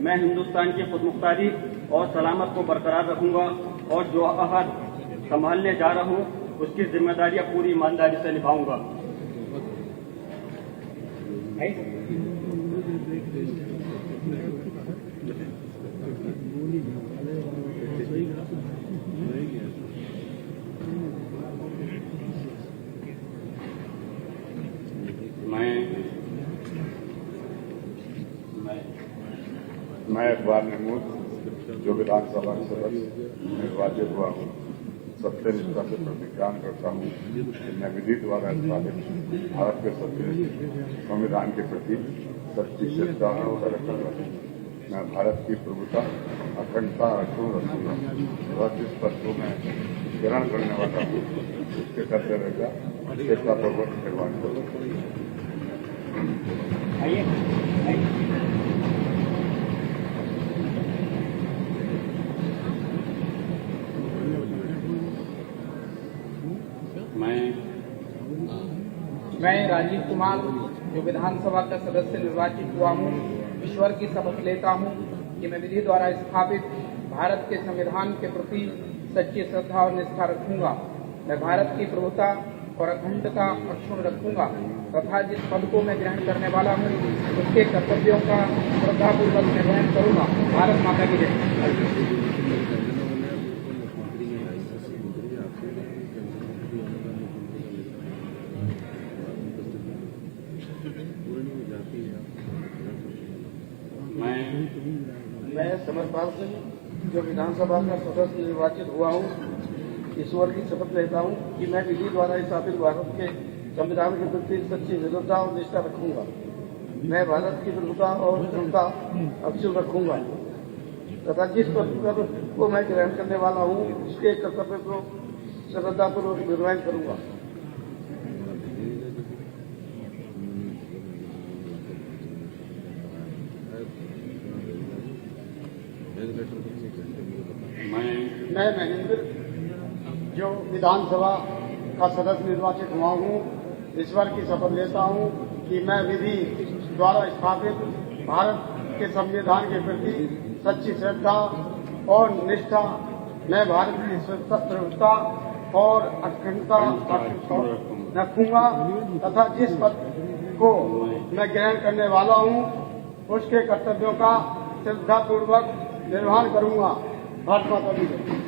मैं हिंदुस्तान की खुदमुख्तारी और सलामत को बरकरार रखूंगा और जो अहद संभालने जा रहा हूँ उसकी जिम्मेदारियां पूरी ईमानदारी से निभाऊंगा। मैं इकबाल महमूद जो विधानसभा सदस्य निर्वाचित हुआ हूँ, सत्यनिष्ठा से प्रतिज्ञान करता हूँ कि मैं विधि द्वारा स्थापित भारत के संविधान के प्रति सच्ची श्रद्धा और रखूंगा। मैं भारत की प्रभुता अखंडता अक्षुण्ण रखूंगा और जिस पद को मैं ग्रहण करने वाला हूँ उसके कर्तव्य का श्रद्धापूर्वक निर्वहन करूंगा। मैं राजीव कुमार जो विधानसभा का सदस्य निर्वाचित हुआ हूँ, ईश्वर की शपथ लेता हूँ कि मैं विधि द्वारा स्थापित भारत के संविधान के प्रति सच्ची श्रद्धा और निष्ठा रखूंगा। मैं भारत की प्रभुता और अखंडता अक्षुण्ण रखूंगा तथा जिस पद को मैं ग्रहण करने वाला हूँ उसके कर्तव्यों का श्रद्धापूर्वक निर्वहन करूंगा। भारत माता की जय। मैं समरपाल सिंह जो विधानसभा का सदस्य निर्वाचित हुआ हूँ, ईश्वर की शपथ लेता हूँ कि मैं विधि द्वारा स्थापित भारत के संविधान के प्रति सच्ची श्रद्धा और निष्ठा रखूंगा। मैं भारत की प्रभुता और क्षमता अक्षुण्ण रखूंगा तथा जिस पद को मैं ग्रहण करने वाला हूँ उसके कर्तव्य को श्रद्धापूर्वक निर्वहन करूंगा। मैं महेंद्र जो विधानसभा का सदस्य निर्वाचित हुआ हूँ, ईश्वर की शपथ लेता हूँ कि मैं विधि द्वारा स्थापित भारत के संविधान के प्रति सच्ची श्रद्धा और निष्ठा, मैं भारत की प्रभुता और अखंडता रखूंगा तथा जिस पद को मैं ग्रहण करने वाला हूँ उसके कर्तव्यों का श्रद्धापूर्वक निर्वहन करूंगा। भारत माता की जय।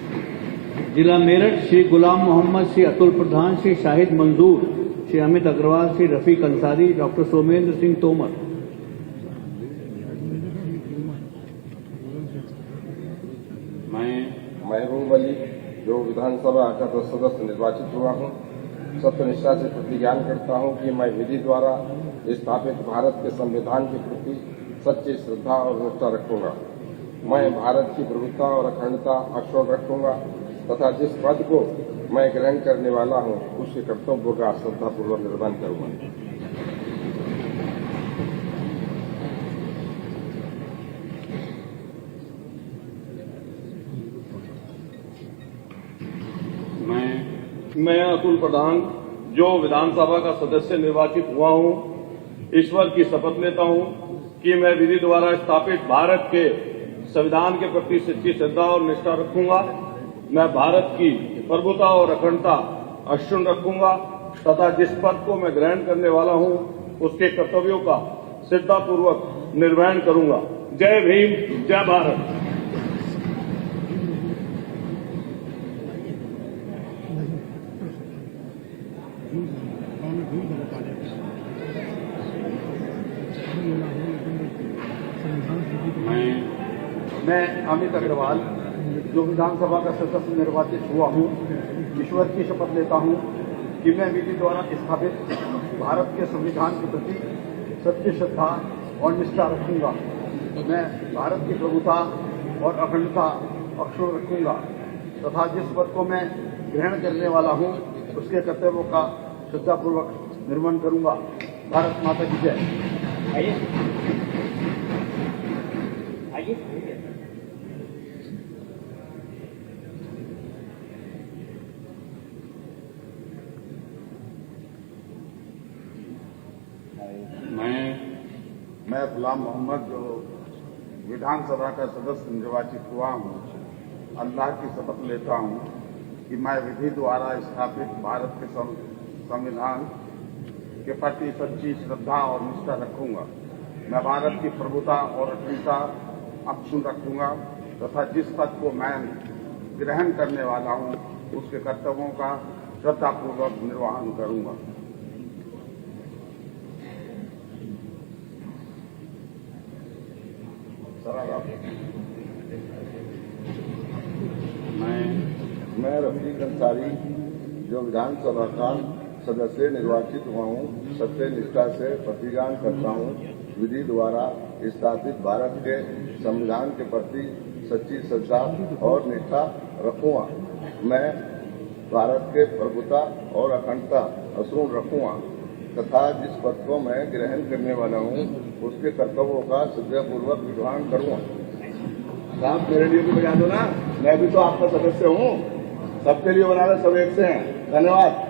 जिला मेरठ श्री गुलाम मोहम्मद, श्री अतुल प्रधान, श्री शाहिद मंजूर, श्री अमित अग्रवाल, श्री रफीक अंसारी, डॉक्टर सोमेंद्र सिंह तोमर। मैं महबूब अली जो विधानसभा का सदस्य निर्वाचित हुआ हूँ, सत्यनिष्ठा से प्रतिज्ञान करता हूँ कि मैं विधि द्वारा स्थापित भारत के संविधान के प्रति सच्ची श्रद्धा और निष्ठा रखूंगा। मैं भारत की प्रभुता और अखंडता अक्षुण्ण रखूंगा तथा जिस पद को मैं ग्रहण करने वाला हूँ उसके कर्तव्यों का श्रद्धापूर्वक निर्वहन करूंगा। मैं अतुल प्रधान जो विधानसभा का सदस्य निर्वाचित हुआ हूँ, ईश्वर की शपथ लेता हूँ कि मैं विधि द्वारा स्थापित भारत के संविधान के प्रति सच्ची श्रद्धा और निष्ठा रखूंगा। मैं भारत की प्रभुता और अखंडता अक्षुण्ण रखूंगा तथा जिस पद को मैं ग्रहण करने वाला हूं उसके कर्तव्यों का श्रद्धापूर्वक निर्वहन करूंगा। जय भीम, जय भारत। मैं अमित अग्रवाल जो विधानसभा का सदस्य निर्वाचित हुआ हूँ, ईश्वर की शपथ लेता हूँ कि मैं विधि द्वारा स्थापित भारत के संविधान के प्रति सच्ची श्रद्धा और निष्ठा रखूंगा। मैं भारत की प्रभुता और अखंडता अक्षुण्ण रखूंगा तथा जिस पद को मैं ग्रहण करने वाला हूँ उसके कर्तव्यों का श्रद्धापूर्वक निर्वहन करूंगा। भारत माता की जय। मैं गुलाम मोहम्मद जो विधानसभा का सदस्य निर्वाचित हुआ हूँ, अल्लाह की शपथ लेता हूँ कि मैं विधि द्वारा स्थापित भारत के संविधान के प्रति सच्ची श्रद्धा और निष्ठा रखूंगा। मैं भारत की प्रभुता और अखंडता अक्षुण्ण रखूंगा तथा जिस पद को मैं ग्रहण करने वाला हूँ उसके कर्तव्यों का श्रद्धापूर्वक निर्वहन करूंगा। मैं रफीक अंसारी जो विधानसभा का सदस्य निर्वाचित हुआ हूँ, सत्य निष्ठा से प्रतिज्ञान करता हूँ विधि द्वारा स्थापित भारत के संविधान के प्रति सच्ची श्रद्धा और निष्ठा रखूंगा। मैं भारत के प्रभुता और अखंडता अक्षुण्ण रखूंगा तथा जिस पद को मैं ग्रहण करने वाला हूँ उसके कर्तव्यों का श्रद्धापूर्वक निर्वहन करूंगा। साहब मेरे लिए भी बजा दो ना, मैं भी तो आपका सदस्य हूँ, सबके लिए बना रहे, सब एक से हैं। धन्यवाद।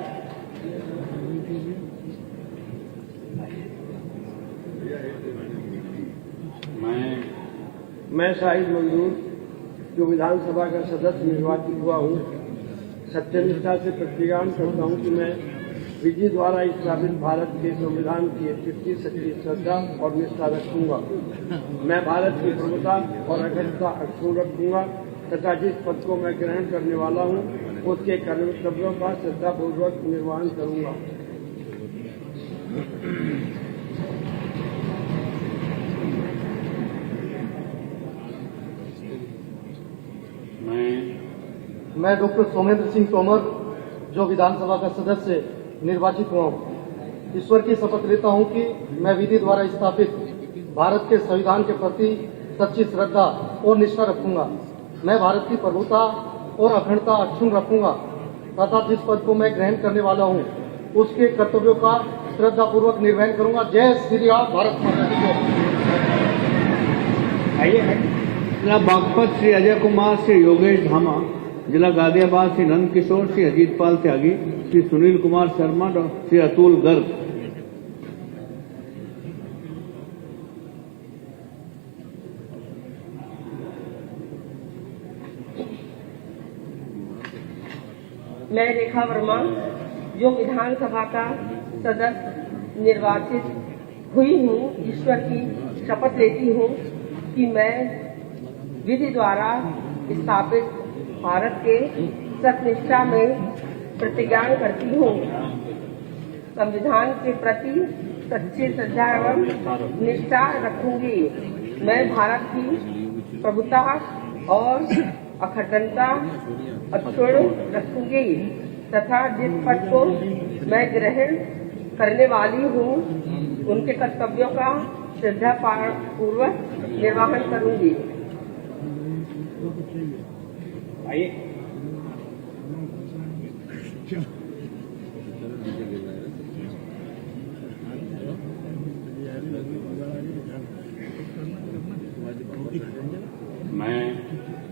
मैं शाहिद मंजूर जो विधानसभा का सदस्य निर्वाचित हुआ हूँ, सत्यनिष्ठा से प्रतिज्ञान करता हूँ कि मैं विधि द्वारा स्थापित भारत के संविधान की प्रति सच्ची श्रद्धा और निष्ठा रखूंगा। मैं भारत की प्रभुता और अखंडता अक्षुण्ण रखूंगा तथा जिस पद को मैं ग्रहण करने वाला हूँ उसके कर्तव्यों का श्रद्धापूर्वक निर्वहन करूंगा। मैं डॉक्टर सोमेंद्र सिंह तोमर जो विधानसभा का सदस्य निर्वाचित हुआ हूँ, ईश्वर की शपथ लेता हूँ कि मैं विधि द्वारा स्थापित भारत के संविधान के प्रति सच्ची श्रद्धा और निष्ठा रखूंगा। मैं भारत की प्रभुता और अखंडता अक्षुण्ण रखूंगा तथा जिस पद को मैं ग्रहण करने वाला हूँ उसके कर्तव्यों का श्रद्धापूर्वक निर्वहन करूंगा। जय श्री राम, भारत माता की जय। जिला बागपत श्री अजय कुमार, श्री योगेश धामा। जिला गाजियाबाद श्री नंद किशोर, श्री अजीत पाल त्यागी, श्री सुनील कुमार शर्मा, श्री अतुल गर्ग। मैं रेखा वर्मा जो विधानसभा का सदस्य निर्वाचित हुई हूँ, ईश्वर की शपथ लेती हूँ कि मैं विधि द्वारा स्थापित भारत के सत्यनिष्ठा में प्रतिज्ञान करती हूँ। संविधान के प्रति सच्ची श्रद्धा एवं निष्ठा रखूंगी। मैं भारत की प्रभुता और अखंडता अक्षुण्ण रखूंगी तथा जिस पद को मैं ग्रहण करने वाली हूँ उनके कर्तव्यों का श्रद्धा पूर्वक निर्वहन करूंगी।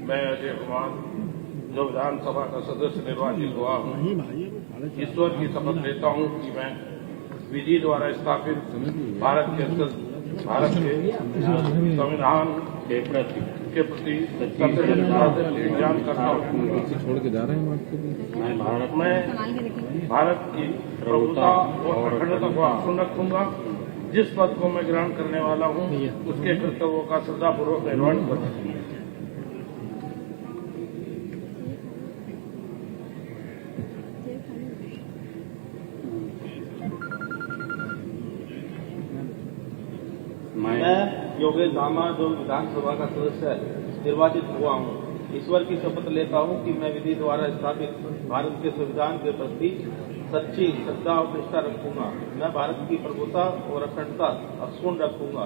मैं अजय कुमार जो विधानसभा का सदस्य निर्वाचित हुआ हूँ, ईश्वर की शपथ लेता हूँ कि मैं विधि द्वारा स्थापित भारत के संविधान के प्रति ज्ञान करता हूँ। छोड़ के जा रहे हैं मैं भारत की प्रभुता और अखंडता को अक्षुण्ण रखूंगा। जिस पद को मैं ग्रहण करने वाला हूँ उसके कर्तव्यों का श्रद्धापूर्वक निर्वहन करूंगा। मैं योगेश धामा जो विधानसभा का सदस्य निर्वाचित हुआ हूँ, ईश्वर की शपथ लेता हूँ कि मैं विधि द्वारा स्थापित भारत के संविधान के प्रति सच्ची श्रद्धा और निष्ठा रखूंगा। मैं भारत की प्रभुता और अखंडता अक्षुण्ण रखूंगा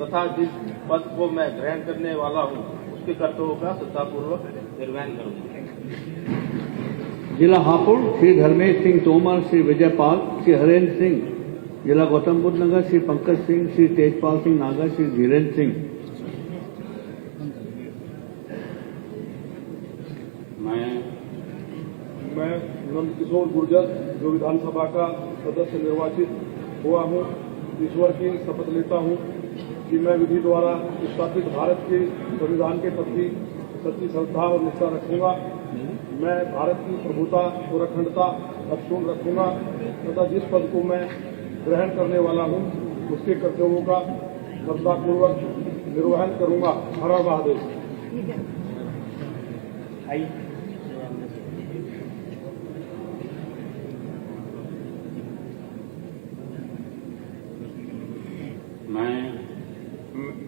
तथा जिस पद को मैं ग्रहण करने वाला हूँ उसके कर्तव्यों का श्रद्धापूर्वक निर्वहन करूंगा। जिला हापुड़ श्री धर्मेश सिंह तोमर, श्री विजय पाल, श्री हरेंद्र सिंह। जिला गौतम बुद्ध नगर श्री पंकज सिंह, श्री तेजपाल सिंह नागर, श्री धीरेन्द्र सिंह। मैं नंद किशोर गुर्जर जो विधानसभा का सदस्य निर्वाचित हुआ हूँ, ईश्वर की शपथ लेता हूँ कि मैं विधि द्वारा स्थापित भारत के संविधान के प्रति सच्ची श्रद्धा और निष्ठा रखूंगा। मैं भारत की प्रभुता और अखंडता अक्षुण्ण रखूंगा तथा जिस पद को मैं ग्रहण करने वाला हूँ उसके कर्तव्यों का श्रद्धापूर्वक निर्वहन करूंगा। हर हर महादेव।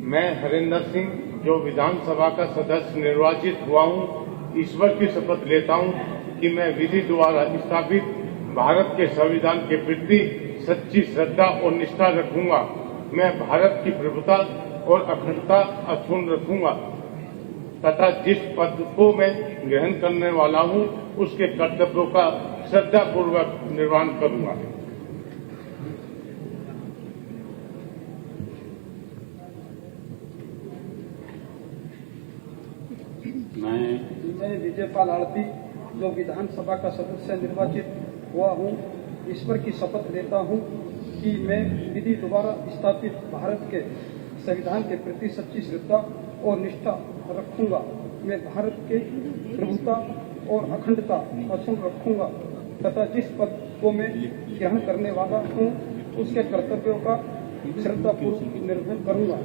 मैं हरेंद्र सिंह जो विधानसभा का सदस्य निर्वाचित हुआ हूँ, ईश्वर की शपथ लेता हूँ कि मैं विधि द्वारा स्थापित भारत के संविधान के प्रति सच्ची श्रद्धा और निष्ठा रखूंगा। मैं भारत की प्रभुता और अखंडता अक्षुण्ण रखूंगा तथा जिस पद को मैं ग्रहण करने वाला हूँ उसके कर्तव्यों का श्रद्धापूर्वक निर्वहन करूंगा। मैं विजयपाल आड़ती जो विधानसभा का सदस्य निर्वाचित हुआ हूँ, ईश्वर की शपथ लेता हूँ कि मैं विधि द्वारा स्थापित भारत के संविधान के प्रति सच्ची श्रद्धा और निष्ठा रखूंगा। मैं भारत के प्रभुता और अखंडता अक्षुण्ण रखूंगा तथा जिस पद को मैं ग्रहण करने वाला हूँ उसके कर्तव्यों का श्रद्धापूर्वक निर्वहन करूंगा।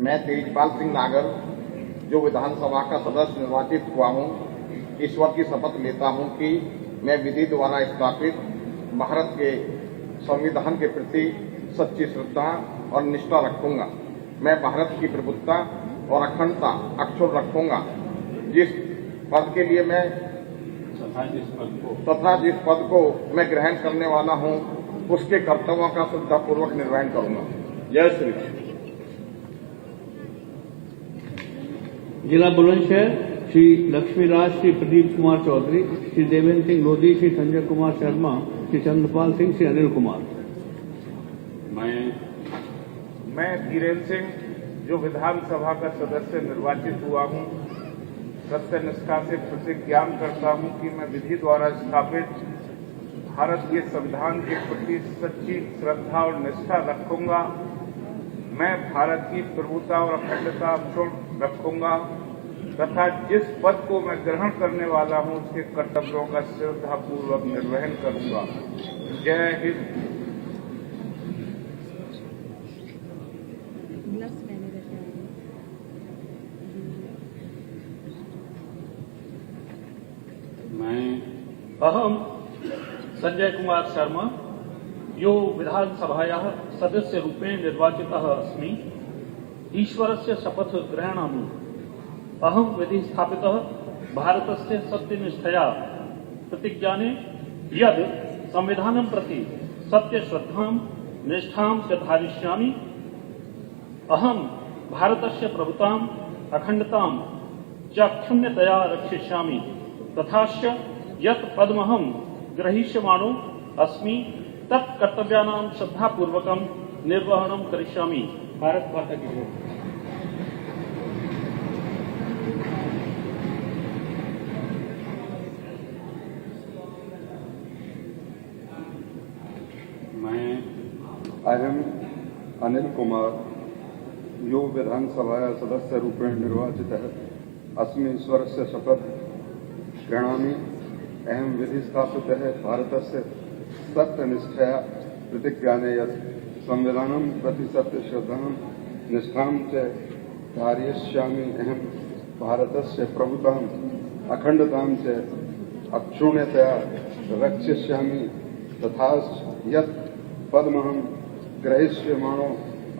मैं तेजपाल सिंह नागर जो विधानसभा का सदस्य निर्वाचित हुआ हूँ, ईश्वर की शपथ लेता हूँ कि मैं विधि द्वारा स्थापित भारत के संविधान के प्रति सच्ची श्रद्धा और निष्ठा रखूंगा। मैं भारत की प्रभुत्ता और अखंडता अक्षुण्ण रखूंगा। जिस पद के लिए मैं तथा जिस पद को मैं ग्रहण करने वाला हूँ उसके कर्तव्यों का श्रद्धापूर्वक निर्वहन करूंगा। जय श्री राम। जिला बुलंदशहर श्री लक्ष्मीराज, श्री प्रदीप कुमार चौधरी, श्री देवेंद्र सिंह लोधी, श्री संजय कुमार शर्मा, श्री चंद्रपाल सिंह, श्री अनिल कुमार। मैं धीरेन्द्र सिंह जो विधानसभा का सदस्य निर्वाचित हुआ हूँ, सत्यनिष्ठा से प्रतिज्ञा करता हूँ कि मैं विधि द्वारा स्थापित भारत के संविधान के प्रति सच्ची श्रद्धा और निष्ठा रखूंगा। मैं भारत की प्रभुता और अखंडता अक्षुण्ण रखूंगा तथा जिस पद को मैं ग्रहण करने वाला हूं उसके कर्तव्यों का श्रद्धापूर्वक निर्वहन करूंगा। जय हिंद। अहम संजय कुमार शर्मा यो विधानसभायाः सदस्यरूपेण निर्वाचितः अस्मि। ईश्वरस्य शपथ ग्रहणामि। अहं विधि स्थापितः भारतस्य सत्यनिष्ठया प्रतिज्ञाने यद् संविधानं प्रति सत्यश्रद्धां निष्ठां च धारयिष्यामि। अहं भारतस्य प्रभुतां अखण्डतां च क्षुण्णतया रक्षिष्यामि तथा च यत् पदमहं ग्रहीष्यमाणो अस्मि तत् कर्तव्यानां श्रद्धापूर्वकं निर्वहणं करिष्यामि। भारत माता की जय। मैं अहम अनिल कुमार यो विधानसभा सदस्य रूपेण निर्वाचितः अस्मि। ईश्वरस्य शपथ गृह्णामि। अहं विधि स्थापितः भारतस्य सत्यनिष्ठया प्रतिज्ञाने यत् संविधानं प्रति सत्यश्रद्धां निष्ठां च धारयिष्यामि। अहं भारतस्य प्रभुताम् अखण्डतां च अक्षुण्णतया रक्षिष्यामि तथा यत् पदमहं ग्रहीष्यमाणो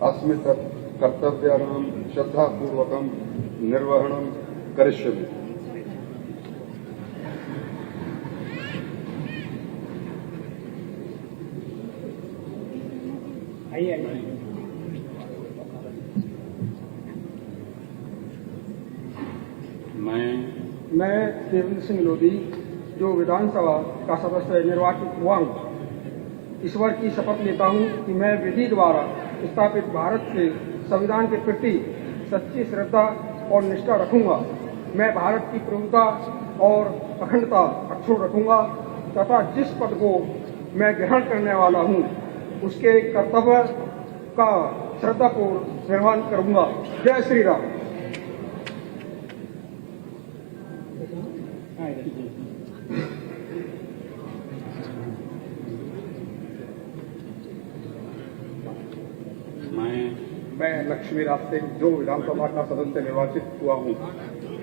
अस्मि तत् कर्तव्यानां श्रद्धापूर्वकं निर्वहणं करिष्यामि। मैं देवेंद्र सिंह लोधी जो विधानसभा का सदस्य निर्वाचित हुआ हूँ, ईश्वर की शपथ लेता हूँ कि मैं विधि द्वारा स्थापित भारत के संविधान के प्रति सच्ची श्रद्धा और निष्ठा रखूंगा। मैं भारत की प्रभुता और अखंडता अक्षुण्ण रखूंगा तथा जिस पद को मैं ग्रहण करने वाला हूँ उसके कर्तव्य का श्रद्धापूर्वक निर्वहन करूंगा। जय श्री राम। मैं लक्ष्मीराज सिंह जो विधानसभा का सदस्य निर्वाचित हुआ हूँ,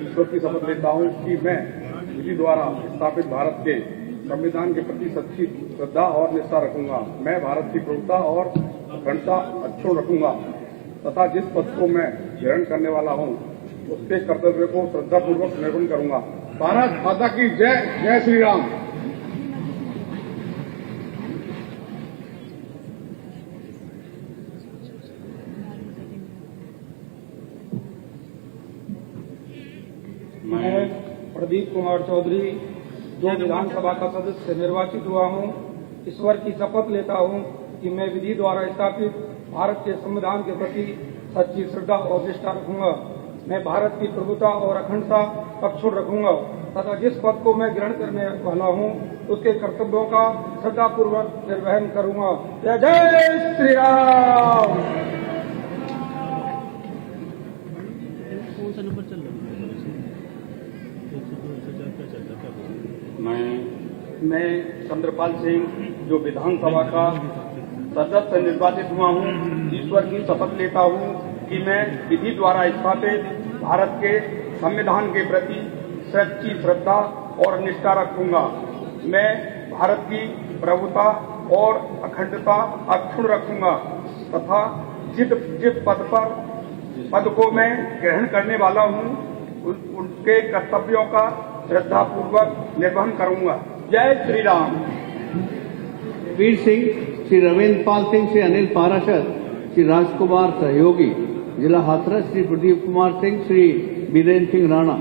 ईश्वर की शपथ लेता हूँ कि मैं विधि द्वारा स्थापित भारत के संविधान के प्रति सच्ची श्रद्धा और निष्ठा रखूंगा। मैं भारत की प्रभुता और अखंडता अक्षुण्ण रखूंगा तथा जिस पद को मैं ग्रहण करने वाला हूँ उसके कर्तव्य को श्रद्धापूर्वक निर्वहन करूंगा। भारत माता की जय। जय श्री राम। मैं प्रदीप कुमार चौधरी जो विधानसभा का सदस्य निर्वाचित हुआ हूँ, ईश्वर की शपथ लेता हूँ कि मैं विधि द्वारा स्थापित भारत के संविधान के प्रति सच्ची श्रद्धा और निष्ठा रखूंगा। मैं भारत की प्रभुता और अखंडता अक्षुण्ण रखूंगा तथा जिस पद को मैं ग्रहण करने वाला हूं उसके कर्तव्यों का श्रद्धापूर्वक निर्वहन करूंगा। जय जय श्री राम। मैं चंद्रपाल सिंह जो विधानसभा का सदस्य निर्वाचित हुआ हूँ, ईश्वर की शपथ लेता हूँ कि मैं विधि द्वारा स्थापित भारत के संविधान के प्रति सच्ची श्रद्धा और निष्ठा रखूंगा। मैं भारत की प्रभुता और अखंडता अक्षुण्ण रखूंगा तथा जिस पद को मैं ग्रहण करने वाला हूँ उनके कर्तव्यों का श्रद्धापूर्वक निर्वहन करूंगा। जय श्री राम। वीर सिंह, श्री रविन्द्र पाल सिंह, श्री अनिल पाराशर, श्री राजकुमार सहयोगी, जिला हाथरस श्री प्रदीप कुमार सिंह, श्री बीरेन्द्र सिंह राणा।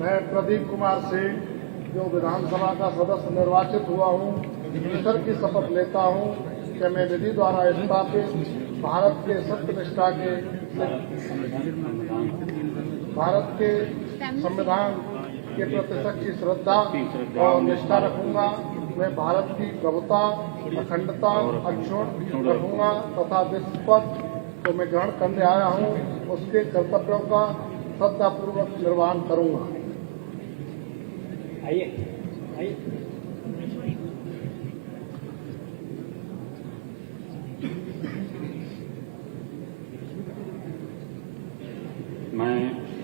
मैं प्रदीप कुमार सिंह जो विधानसभा का सदस्य निर्वाचित हुआ हूँ, ईश्वर की शपथ लेता हूँ कि मैं विधि द्वारा स्थापित भारत के सत्यनिष्ठा के संविधान के प्रति सच्ची श्रद्धा और निष्ठा रखूंगा। मैं भारत की प्रभुता अखंडता अक्षुण्ण रखूंगा तथा जिस पद को मैं ग्रहण करने आया हूँ उसके कर्तव्यों का श्रद्धापूर्वक निर्वहन करूंगा।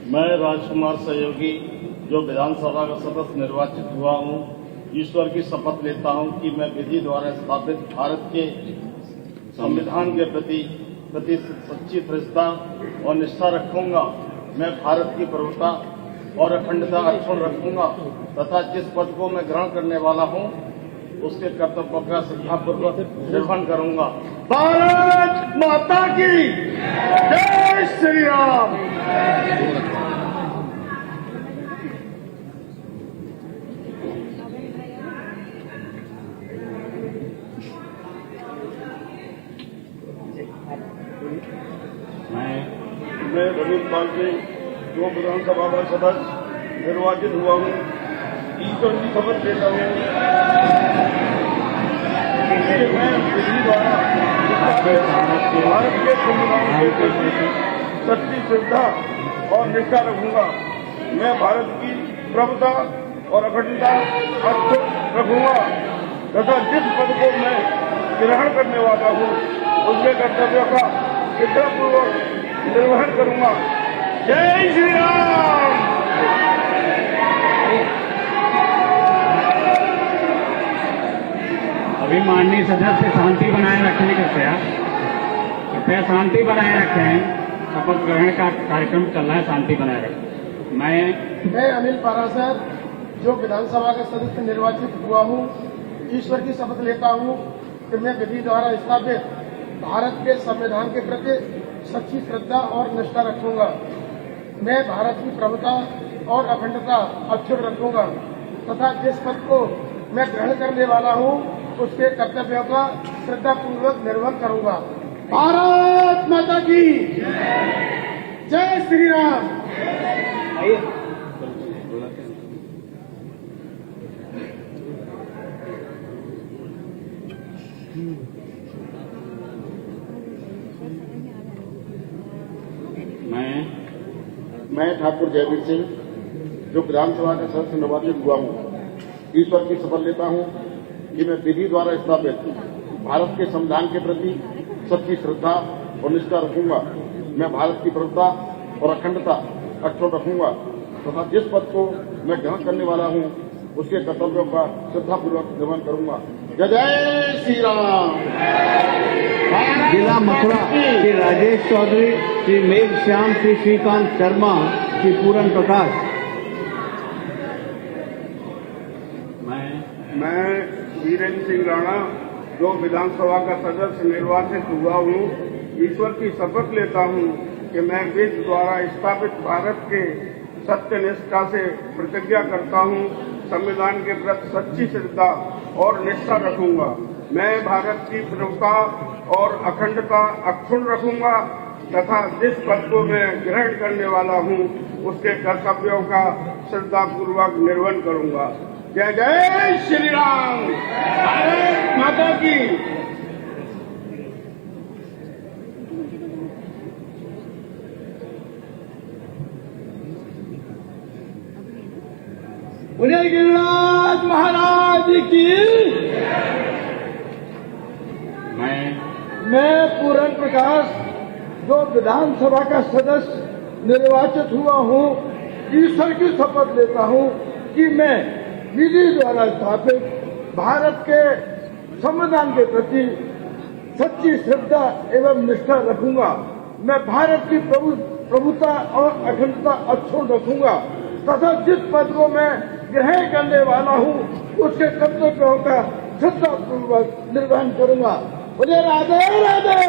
मैं राजकुमार सहयोगी जो विधानसभा का सदस्य निर्वाचित हुआ हूँ, ईश्वर की शपथ लेता हूँ कि मैं विधि द्वारा स्थापित भारत के संविधान के प्रति सच्ची श्रद्धा और निष्ठा रखूंगा। मैं भारत की प्रभुता और अखंडता अक्षुण्ण रखूंगा तथा जिस पद को मैं ग्रहण करने वाला हूँ उसके कर्तव्यों का श्रद्धापूर्वक निर्वहन करूंगा। भारत माता की जय श्री राम। मैं रविन्द्र पाल सिंह जो विधानसभा का सदस्य निर्वाचित हुआ हूँ, ईश्वर की शपथ लेता हूँ कि मैं विधि द्वारा भारत के संविधान के प्रति सच्ची श्रद्धा और निष्ठा रखूंगा। मैं भारत की प्रभुता और अखंडता अक्षुण्ण रखूंगा तथा जिस पद को मैं ग्रहण करने वाला हूँ उसके कर्तव्यों का श्रद्धापूर्वक निर्वहन करूंगा। जय श्री राम। अभी माननीय सदस्य शांति बनाए रखने कृपया शांति बनाए रखें। शपथ ग्रहण का कार्यक्रम चल रहा है, शांति बनाए रखें। मैं अनिल पाराशर जो विधानसभा का सदस्य निर्वाचित हुआ हूँ, ईश्वर की शपथ लेता हूँ कि मैं विधि द्वारा स्थापित भारत के संविधान के प्रति सच्ची श्रद्धा और निष्ठा रखूंगा। मैं भारत की प्रभुता और अखंडता अक्षुण्ण रखूंगा तथा जिस पद को मैं ग्रहण करने वाला हूँ उसके कर्तव्यों का श्रद्धापूर्वक निर्वहन करूंगा। भारत माता की जय श्री राम। मैं ठाकुर जयवीर सिंह जो विधानसभा का सदस्य निर्वाचित हुआ हूँ, ईश्वर की शपथ लेता हूँ कि मैं विधि द्वारा स्थापित भारत के संविधान के प्रति सच्ची श्रद्धा और निष्ठा रखूंगा। मैं भारत की प्रभुता और अखंडता अक्षुण्ण रखूंगा तथा जिस पद को मैं ग्रहण करने वाला हूँ उसके कर्तव्यों का श्रद्धापूर्वक निर्वहन करूंगा। जय जय श्री राम। जिला मथुरा श्री राजेश चौधरी, श्री मेघ श्याम, श्री श्रीकांत शर्मा, श्री पूरन प्रकाश। मैं वीरेन्द्र सिंह राणा जो विधानसभा का सदस्य निर्वाचित हुआ हूँ, ईश्वर की शपथ लेता हूँ कि मैं विधि द्वारा स्थापित भारत के सत्यनिष्ठा से प्रतिज्ञा करता हूँ, संविधान के प्रति सच्ची श्रद्धा और निष्ठा रखूंगा। मैं भारत की प्रभुता और अखंडता अक्षुण्ण रखूंगा तथा जिस पद को मैं ग्रहण करने वाला हूँ उसके कर्तव्यों का श्रद्धापूर्वक निर्वहन करूंगा। जय जय श्री राम। भारत माता की। बोले गिरिराज महाराज की। मैं पूरन प्रकाश जो विधानसभा का सदस्य निर्वाचित हुआ हूँ, ईश्वर की शपथ लेता हूँ कि मैं विधि द्वारा स्थापित भारत के संविधान के प्रति सच्ची श्रद्धा एवं निष्ठा रखूंगा। मैं भारत की प्रभुता और अखंडता अक्षुण्ण रखूंगा तथा जिस पद को मैं ग्रहण करने वाला हूँ उसके कर्तव्यों का श्रद्धापूर्वक निर्वहन करूंगा। बोले राधे राधे,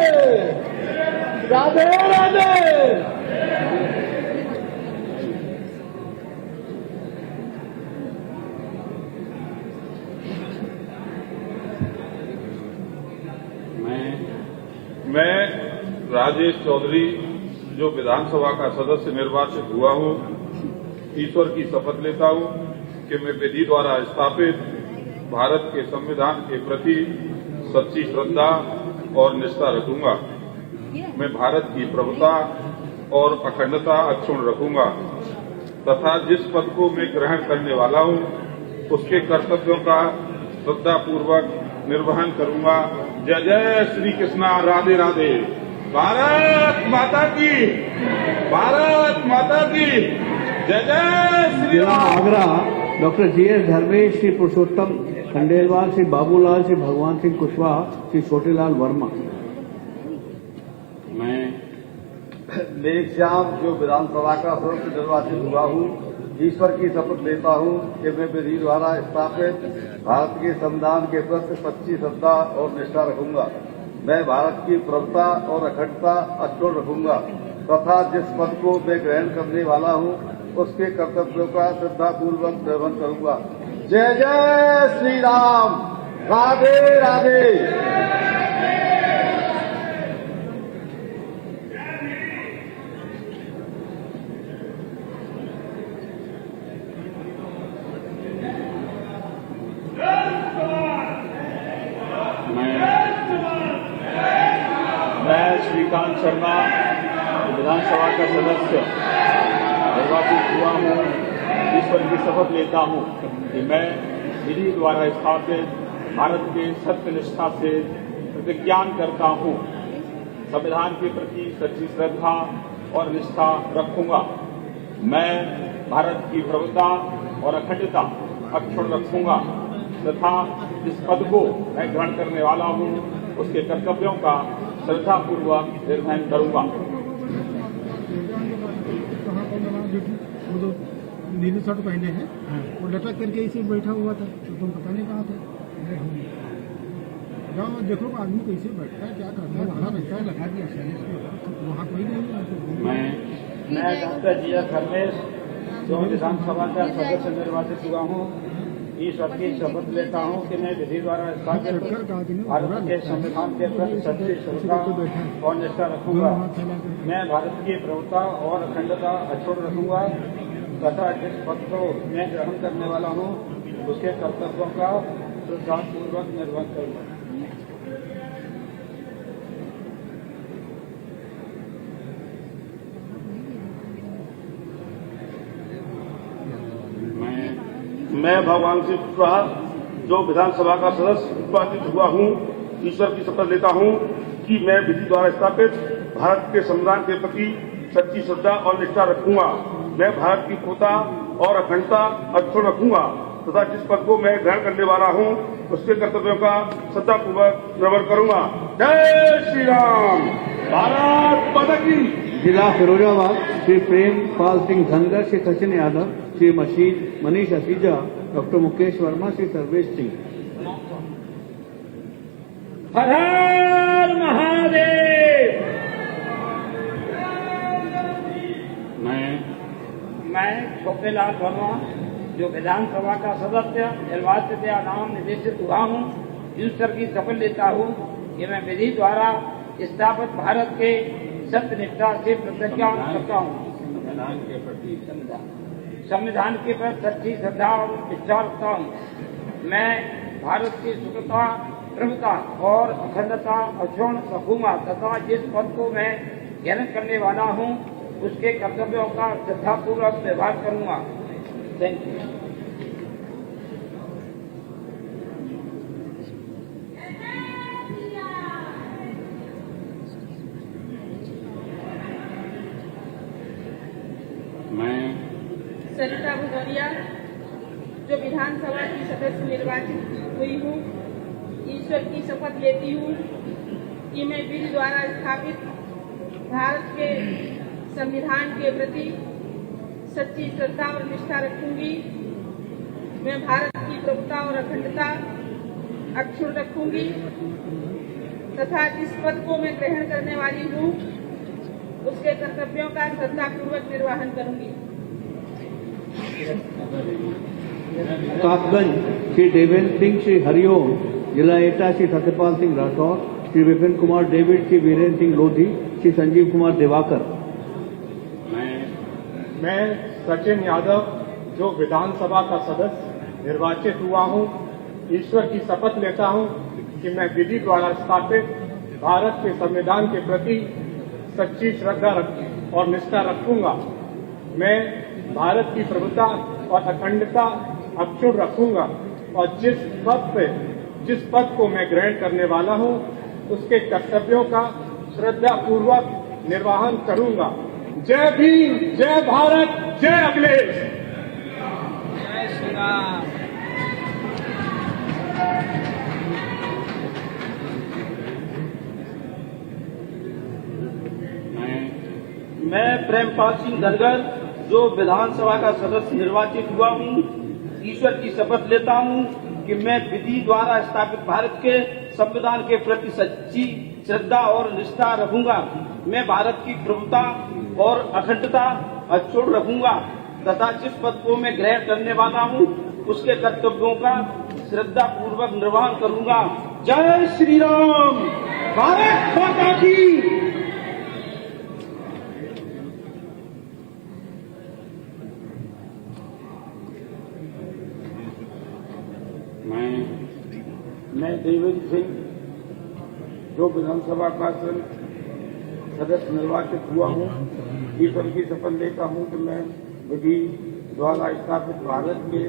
राधे राधे। मैं राजेश चौधरी जो विधानसभा का सदस्य निर्वाचित हुआ हूँ, ईश्वर की शपथ लेता हूँ कि मैं विधि द्वारा स्थापित भारत के संविधान के प्रति सच्ची श्रद्धा और निष्ठा रखूंगा। मैं भारत की प्रभुता और अखंडता अक्षुण्ण रखूंगा तथा जिस पद को मैं ग्रहण करने वाला हूँ उसके कर्तव्यों का श्रद्धापूर्वक निर्वहन करूंगा। जय जय श्री कृष्णा। राधे राधे। भारत माता की, भारत माता की। जय जय श्री जिला राम। आगरा डॉक्टर जीएस धर्मेश, श्री पुरुषोत्तम खंडेलवाल, श्री बाबूलाल, श्री भगवान सिंह कुशवाहा, श्री छोटेलाल वर्मा। मैं मेघश्याम जो विधानसभा का सदस्य निर्वाचित हुआ हूँ, ईश्वर की शपथ लेता हूँ कि मैं विधि द्वारा स्थापित भारत के संविधान के प्रति सच्ची श्रद्धा और निष्ठा रखूंगा। मैं भारत की प्रभुता और अखंडता अक्षुण्ण रखूंगा तथा जिस पद को मैं ग्रहण करने वाला हूँ उसके कर्तव्यों का श्रद्धापूर्वक निर्वहन करूंगा। जय जय श्री राम। राधे राधे। मैं श्रीकांत शर्मा विधानसभा का सदस्य निर्वाचित हुआ हूँ, ईश्वर की शपथ लेता हूँ कि मैं विधि द्वारा स्थापित भारत के सत्यनिष्ठा से प्रतिज्ञा करता हूँ, संविधान के प्रति सच्ची श्रद्धा और निष्ठा रखूंगा। मैं भारत की प्रभुता और अखंडता अक्षुण्ण रखूंगा तथा जिस पद को मैं ग्रहण करने वाला हूँ उसके कर्तव्यों का श्रद्धापूर्वक निर्वहन करूंगा। नीले शर्ट पहने हैं, वो लटक करके इसे बैठा हुआ था, तो तुम पता नहीं कहाँ थे। जाओ देखो आदमी कैसे बैठता है, क्या करता है, वहाँ बैठता है, लगा दिया वहाँ कोई नहीं। मैं डॉक्टर जीएस धर्मेश जो विधानसभा का सदस्य निर्वाचित हुआ हूँ, ईश्वर की शपथ लेता हूँ कि मैं विधि द्वारा स्थापित भारत के संविधान के प्रति सच्ची श्रद्धा और निष्ठा रखूंगा। मैं भारत की प्रभुता और अखंडता अक्षुण्ण रखूंगा तथा जिस पद को मैं ग्रहण करने वाला हूँ उसके कर्तव्यों का श्रद्धापूर्वक निर्वहन करूंगा। मैं भगवान सिंह कुशवाहा जो विधानसभा का सदस्य निर्वाचित हुआ हूँ, ईश्वर की शपथ लेता हूँ कि मैं विधि द्वारा स्थापित भारत के संविधान के प्रति सच्ची श्रद्धा और निष्ठा रखूंगा। मैं भारत की प्रभुता और अखंडता अक्षुण्ण रखूंगा तथा जिस पद को मैं ग्रहण करने वाला हूँ उसके कर्तव्यों का श्रद्धापूर्वक निर्वहन करूंगा। जय श्री राम। भारत माता की। जिला फिरोजाबाद श्री प्रेम पाल सिंह धनगर, श्री सचिन यादव, श्री मनीष असीजा, डॉक्टर मुकेश वर्मा, श्री सर्वेश सिंह। हर हर महादेव। मैं छोटेलाल वर्मा जो विधानसभा का सदस्य निर्वाचित या नाम निर्देशित हुआ हूँ, ईश्वर की शपथ लेता हूँ कि मैं विधि द्वारा स्थापित भारत के सत्यनिष्ठा से प्रतिज्ञा करता हूँ। संविधान के प्रति सच्ची श्रद्धा और निष्ठा रखता हूँ। मैं भारत की सुखता, प्रभुता और अखंडता अक्षुण्ण रखूंगा तथा जिस पद को मैं ग्रहण करने वाला हूँ उसके कर्तव्यों का श्रद्धापूर्वक व्यवहार करूंगा। Thank you. सरिता भदौरिया जो विधानसभा की सदस्य निर्वाचित हुई हूँ, ईश्वर की शपथ लेती हूँ कि मैं विधि द्वारा स्थापित भारत के संविधान के प्रति सच्ची श्रद्धा और निष्ठा रखूंगी। मैं भारत की प्रभुता और अखंडता अक्षुण्ण रखूंगी तथा जिस पद को मैं ग्रहण करने वाली हूँ उसके कर्तव्यों का श्रद्धापूर्वक निर्वहन करूंगी। कासगंज श्री देवेंद्र सिंह, श्री हरिओम, जिला एटा श्री सत्यपाल सिंह राठौर, श्री विपिन कुमार डेविड, श्री वीरेंद्र सिंह लोधी, श्री संजीव कुमार दिवाकर। मैं सचिन यादव जो विधानसभा का सदस्य निर्वाचित हुआ हूँ, ईश्वर की शपथ लेता हूँ कि मैं विधि द्वारा स्थापित भारत के संविधान के प्रति सच्ची श्रद्धा और निष्ठा रखूंगा। मैं भारत की प्रभुता और अखंडता अक्षुण्ण रखूंगा और जिस पद को मैं ग्रहण करने वाला हूं उसके कर्तव्यों का श्रद्धापूर्वक निर्वहन करूंगा। जय भीम, जय भारत, जय अखिलेश। जय श्री राम। मैं प्रेमपाल सिंह धनगर जो विधानसभा का सदस्य निर्वाचित हुआ हूँ, ईश्वर की शपथ लेता हूँ कि मैं विधि द्वारा स्थापित भारत के संविधान के प्रति सच्ची श्रद्धा और निष्ठा रखूंगा। मैं भारत की प्रभुता और अखंडता अक्षुण्ण रखूंगा तथा जिस पद को मैं ग्रहण करने वाला हूँ उसके कर्तव्यों का श्रद्धा पूर्वक निर्वहन करूंगा। जय श्री राम। भारत माता की। मैं देवेंद्र सिंह जो विधानसभा का सदस्य निर्वाचित हुआ हूँ, ईश्वर की शपथ लेता हूँ कि मैं विधि द्वारा स्थापित भारत के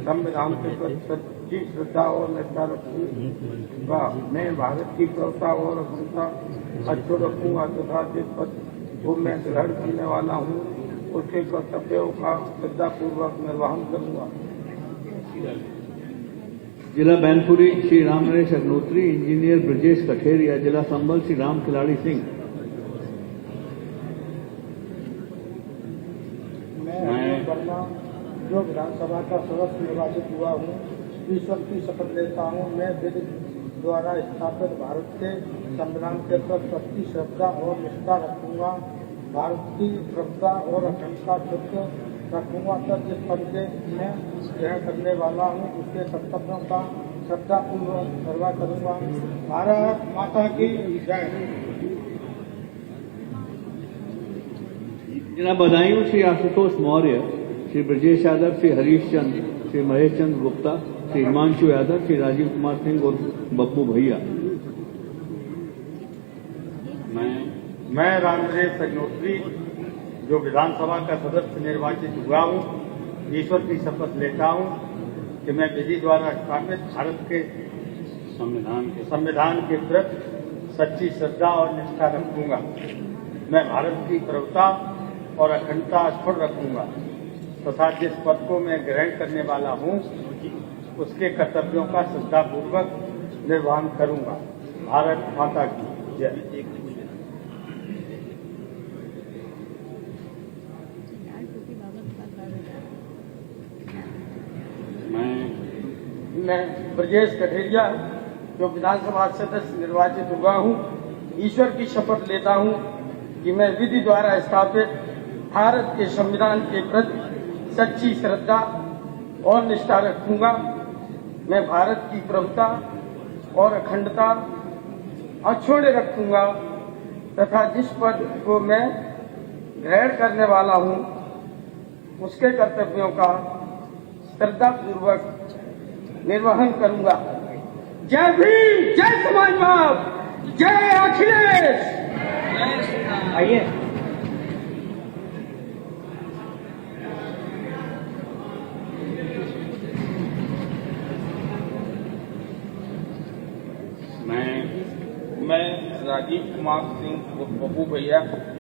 संविधान के प्रति सच्ची श्रद्धा और निष्ठा रखूंगा। मैं भारत की प्रभुता और अखंडता अक्षुण्ण रखूंगा तथा जिस पद को मैं ग्रहण करने वाला हूँ उसके कर्तव्यों का श्रद्धापूर्वक निर्वहन करूंगा। जिला बैनपुरी श्री राम नरेश अग्नोत्री, इंजीनियर ब्रजेश कठेरिया, जिला संबल श्री राम खिलाड़ी सिंह। मैं वर्मा जो विधानसभा का सदस्य निर्वाचित हुआ हूँ, ईश्वर की शपथ लेता हूँ मैं विधि द्वारा स्थापित भारत के संविधान के प्रति सच्ची श्रद्धा और निष्ठा रखूंगा। भारत की प्रभुता और अखंडता रखूंगा तथा जिस पद के मैं ग्रहण करने वाला हूँ उसके कर्तव्यों का श्रद्धापूर्वक निर्वाह करूंगा। भारत माता की जय। जिला बदायूं श्री आशुतोष मौर्य, श्री ब्रजेश यादव, श्री हरीश चंद्र, श्री महेश चंद्र गुप्ता, श्री हिमांशु यादव, श्री राजीव कुमार सिंह और बब्बू भैया। मैं राम नरेश अग्नोत्री जो विधानसभा का सदस्य निर्वाचित हुआ हूँ, ईश्वर की शपथ लेता हूँ कि मैं विधि द्वारा स्थापित भारत के संविधान के प्रति सच्ची श्रद्धा और निष्ठा रखूंगा। मैं भारत की प्रभुता और अखंडता अक्षुण्ण रखूंगा तथा जिस पद को मैं ग्रहण करने वाला हूँ उसके कर्तव्यों का श्रद्धापूर्वक निर्वहन करूंगा। भारत माता की जय। मैं ब्रजेश कठेरिया जो विधानसभा सदस्य निर्वाचित हुआ हूँ, ईश्वर की शपथ लेता हूँ कि मैं विधि द्वारा स्थापित भारत के संविधान के प्रति सच्ची श्रद्धा और निष्ठा रखूंगा। मैं भारत की प्रभुता और अखंडता अक्षुण्ण रखूंगा तथा जिस पद को मैं ग्रहण करने वाला हूँ उसके कर्तव्यों का श्रद्धापूर्वक निर्वहन करूंगा। जय भीम, जय समाजवाद, जय अखिलेश। आइए। मैं राजीव कुमार सिंह बब्बू भैया